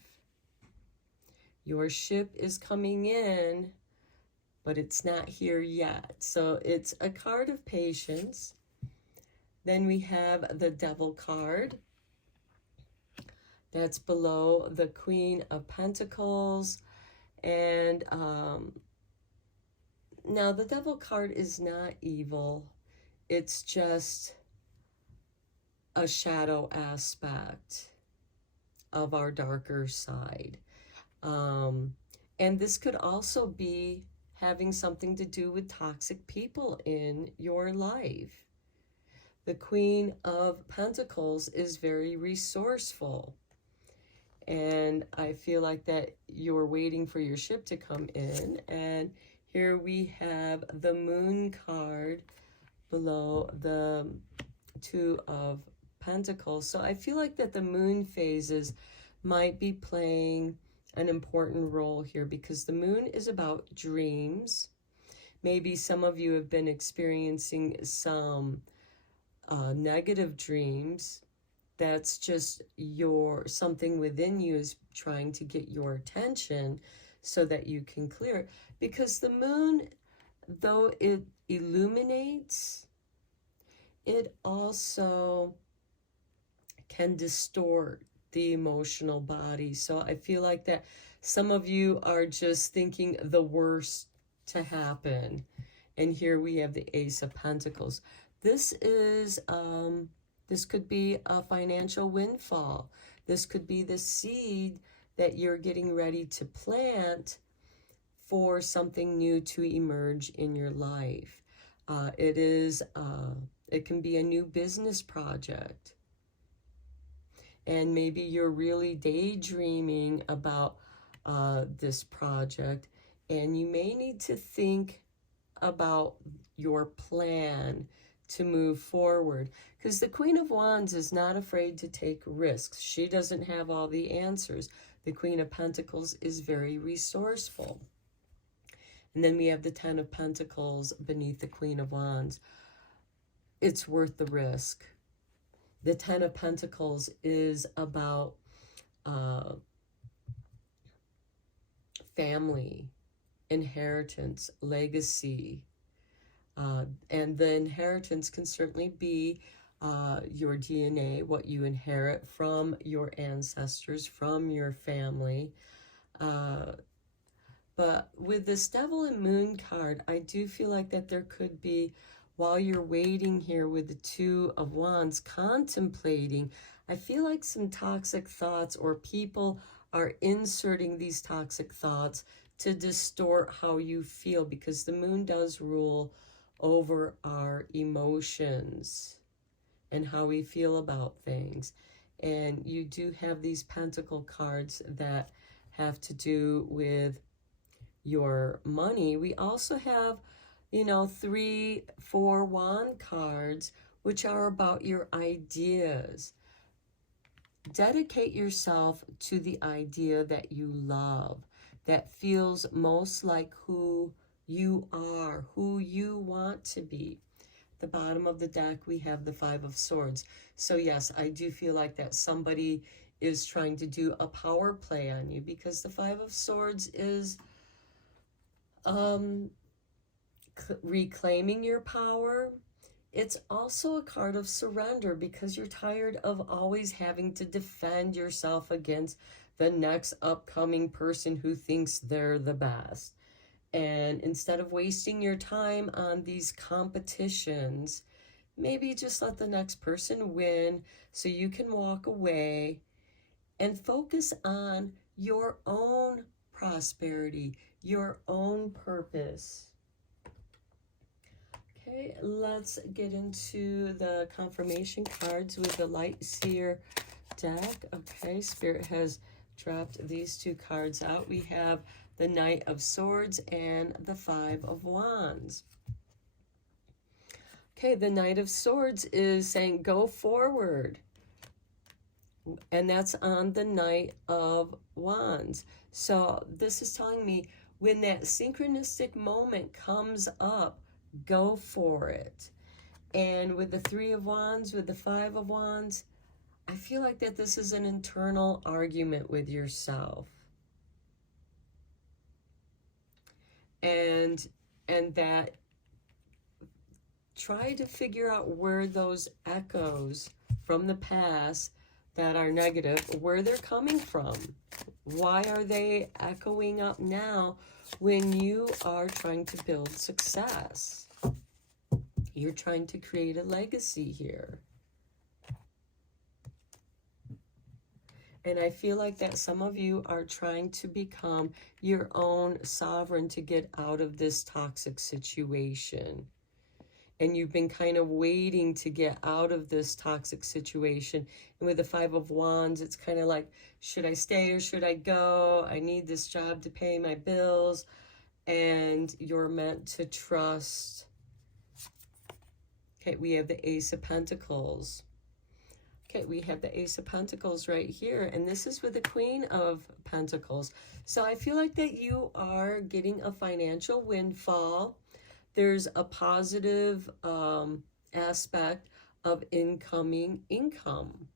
Your ship is coming in, but it's not here yet. So it's a card of patience. Then we have the Devil card. That's below the Queen of Pentacles. And now the Devil card is not evil. It's just a shadow aspect of our darker side. And this could also be having something to do with toxic people in your life. The Queen of Pentacles is very resourceful. And I feel like that you're waiting for your ship to come in. And here we have the Moon card below the Two of Pentacles. So I feel like that the moon phases might be playing an important role here, because the moon is about dreams. Maybe some of you have been experiencing some negative dreams. That's just something within you is trying to get your attention so that you can clear it. Because the moon, though it illuminates, it also can distort the emotional body. So I feel like that some of you are just thinking the worst to happen. And here we have the Ace of Pentacles. This is, this could be a financial windfall. This could be the seed that you're getting ready to plant for something new to emerge in your life. It can be a new business project. And maybe you're really daydreaming about this project, and you may need to think about your plan to move forward. Because the Queen of Wands is not afraid to take risks. She doesn't have all the answers. The Queen of Pentacles is very resourceful. And then we have the Ten of Pentacles beneath the Queen of Wands. It's worth the risk. The Ten of Pentacles is about family, inheritance, legacy. And the inheritance can certainly be your DNA, what you inherit from your ancestors, from your family. But with this Devil and Moon card, I do feel like that there could be, while you're waiting here with the Two of Wands, contemplating, I feel like some toxic thoughts, or people are inserting these toxic thoughts to distort how you feel, because the moon does rule over our emotions and how we feel about things. And you do have these pentacle cards that have to do with your money. We also have, you know, 3, 4 wand cards, which are about your ideas. Dedicate yourself to the idea that you love, that feels most like who you are, who you want to be. The bottom of the deck, we have the 5 of Swords. So yes, I do feel like that somebody is trying to do a power play on you, because the 5 of Swords is reclaiming your power. It's also a card of surrender, because you're tired of always having to defend yourself against the next upcoming person who thinks they're the best. And instead of wasting your time on these competitions, maybe just let the next person win so you can walk away and focus on your own prosperity, your own purpose. Okay, let's get into the confirmation cards with the Light Seer deck. Okay, Spirit has dropped these 2 cards out. We have the Knight of Swords and the 5 of Wands. Okay, the Knight of Swords is saying go forward. And that's on the Knight of Wands. So this is telling me when that synchronistic moment comes up, go for it. And with the 3 of Wands, with the 5 of Wands, I feel like that this is an internal argument with yourself. And that try to figure out where those echoes from the past that are negative, where they're coming from. Why are they echoing up now when you are trying to build success? You're trying to create a legacy here. And I feel like that some of you are trying to become your own sovereign to get out of this toxic situation. And you've been kind of waiting to get out of this toxic situation. And with the 5 of Wands, it's kind of like, should I stay or should I go? I need this job to pay my bills. And you're meant to trust. Okay, we have the Ace of Pentacles. Okay, we have the Ace of Pentacles right here. And this is with the Queen of Pentacles. So I feel like that you are getting a financial windfall. There's a positive aspect of incoming income.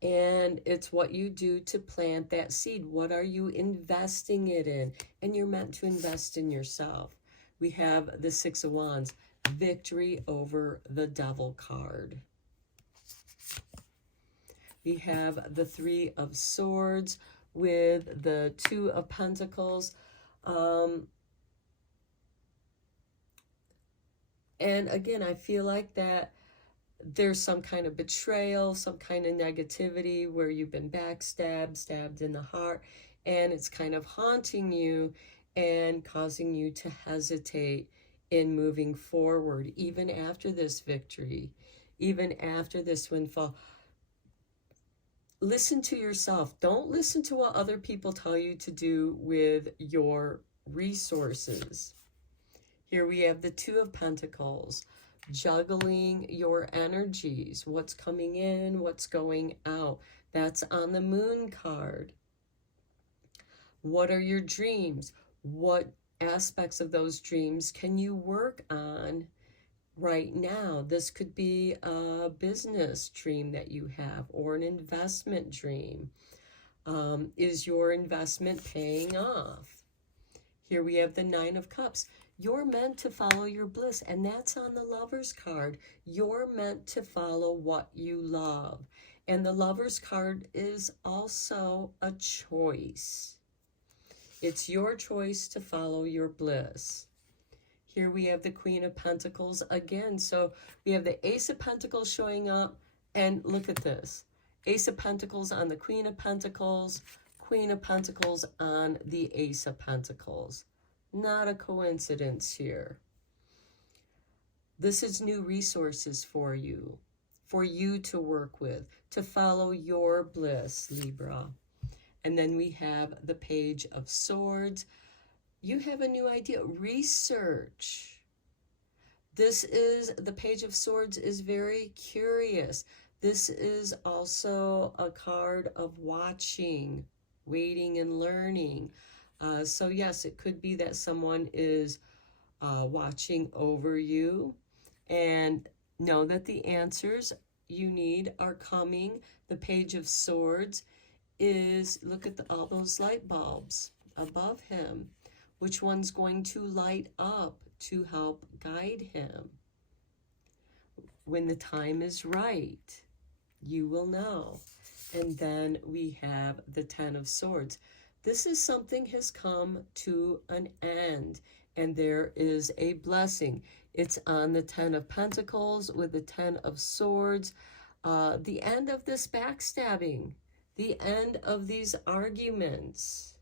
And it's what you do to plant that seed. What are you investing it in? And you're meant to invest in yourself. We have the 6 of Wands, victory over the Devil card. We have the 3 of Swords with the 2 of Pentacles. And again, I feel like that there's some kind of betrayal, some kind of negativity where you've been backstabbed, stabbed in the heart, and it's kind of haunting you and causing you to hesitate in moving forward, even after this victory, even after this windfall. Listen to yourself. Don't listen to what other people tell you to do with your resources. Here we have the 2 of Pentacles, juggling your energies, what's coming in, what's going out. That's on the Moon card. What are your dreams? What aspects of those dreams can you work on right now? This could be a business dream that you have, or an investment dream. Is your investment paying off? Here we have the 9 of Cups. You're meant to follow your bliss, and that's on the Lover's card. You're meant to follow what you love. And the Lover's card is also a choice. It's your choice to follow your bliss. Here we have the Queen of Pentacles again. So we have the Ace of Pentacles showing up, and look at this. Ace of Pentacles on the Queen of Pentacles, Queen of Pentacles on the Ace of Pentacles. Not a coincidence here. This is new resources for you to work with, to follow your bliss, Libra. And then we have the Page of Swords. You have a new idea. Research. This is, the Page of Swords is very curious. This is also a card of watching, waiting, and learning. So yes, it could be that someone is watching over you, and know that the answers you need are coming. The Page of Swords is, look at all those light bulbs above him. Which one's going to light up to help guide him? When the time is right, you will know. And then we have the Ten of Swords. This is something has come to an end, and there is a blessing. It's on the Ten of Pentacles with the Ten of Swords. The end of this backstabbing, the end of these arguments.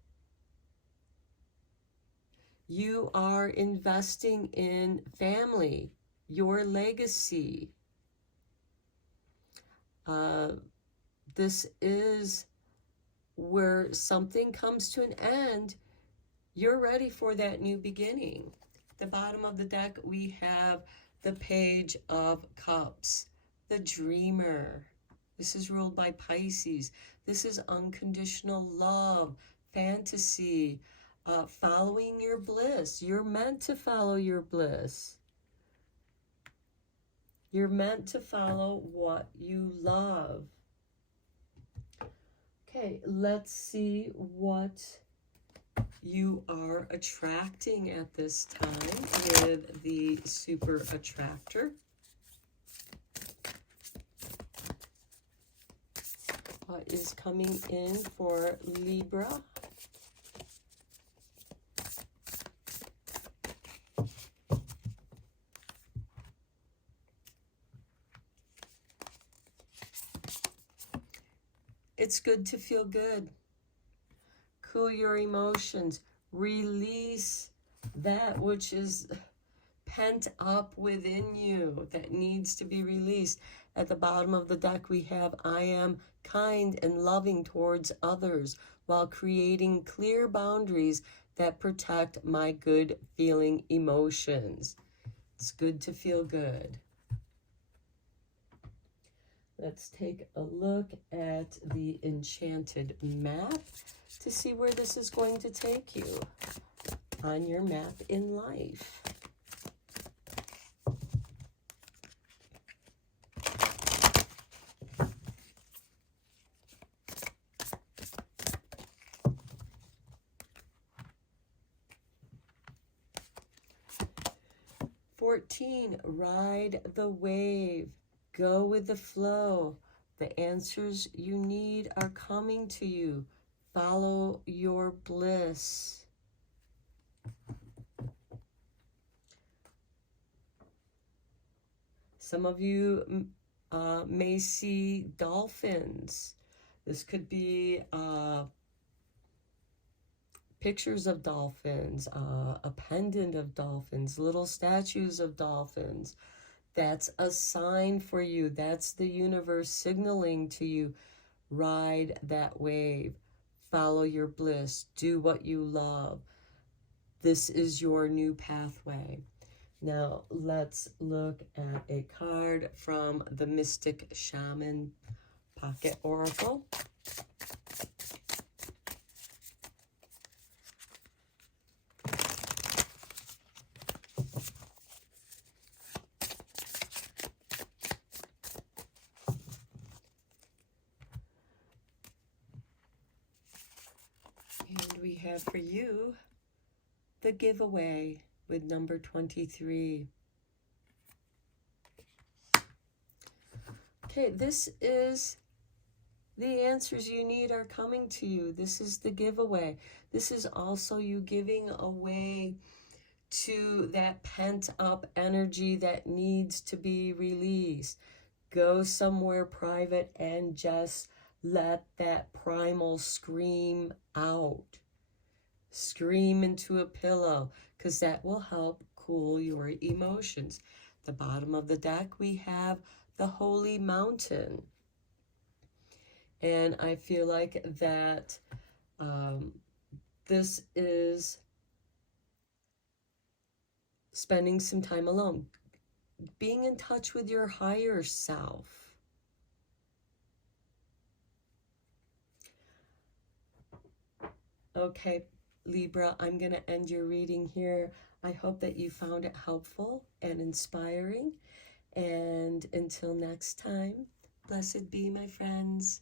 You are investing in family, your legacy. This is where something comes to an end. You're ready for that new beginning. The bottom of the deck, we have the Page of Cups, the Dreamer. This is ruled by Pisces. This is unconditional love, fantasy, following your bliss. You're meant to follow your bliss. You're meant to follow what you love. Okay, let's see what you are attracting at this time with the Super Attractor. What is coming in for Libra? It's good to feel good. Cool your emotions. Release that which is pent up within you that needs to be released. At the bottom of the deck, we have, I am kind and loving towards others while creating clear boundaries that protect my good feeling emotions. It's good to feel good. Let's take a look at the Enchanted map to see where this is going to take you on your map in life. Ride the wave. Go with the flow. The answers you need are coming to you. Follow your bliss. Some of you may see dolphins. This could be pictures of dolphins, a pendant of dolphins, little statues of dolphins. That's a sign for you. That's the universe signaling to you. Ride that wave. Follow your bliss. Do what you love. This is your new pathway. Now, let's look at a card from the Mystic Shaman Pocket Oracle. We have for you the giveaway with number 23. Okay, this is The answers you need are coming to you. This is the giveaway. This is also you giving away to that pent up energy that needs to be released. Go somewhere private and just let that primal scream out. Scream into a pillow, because that will help cool your emotions. The bottom of the deck, we have the Holy Mountain. And I feel like that this is spending some time alone, being in touch with your higher self. Okay, Libra, I'm going to end your reading here. I hope that you found it helpful and inspiring. And until next time, blessed be, my friends.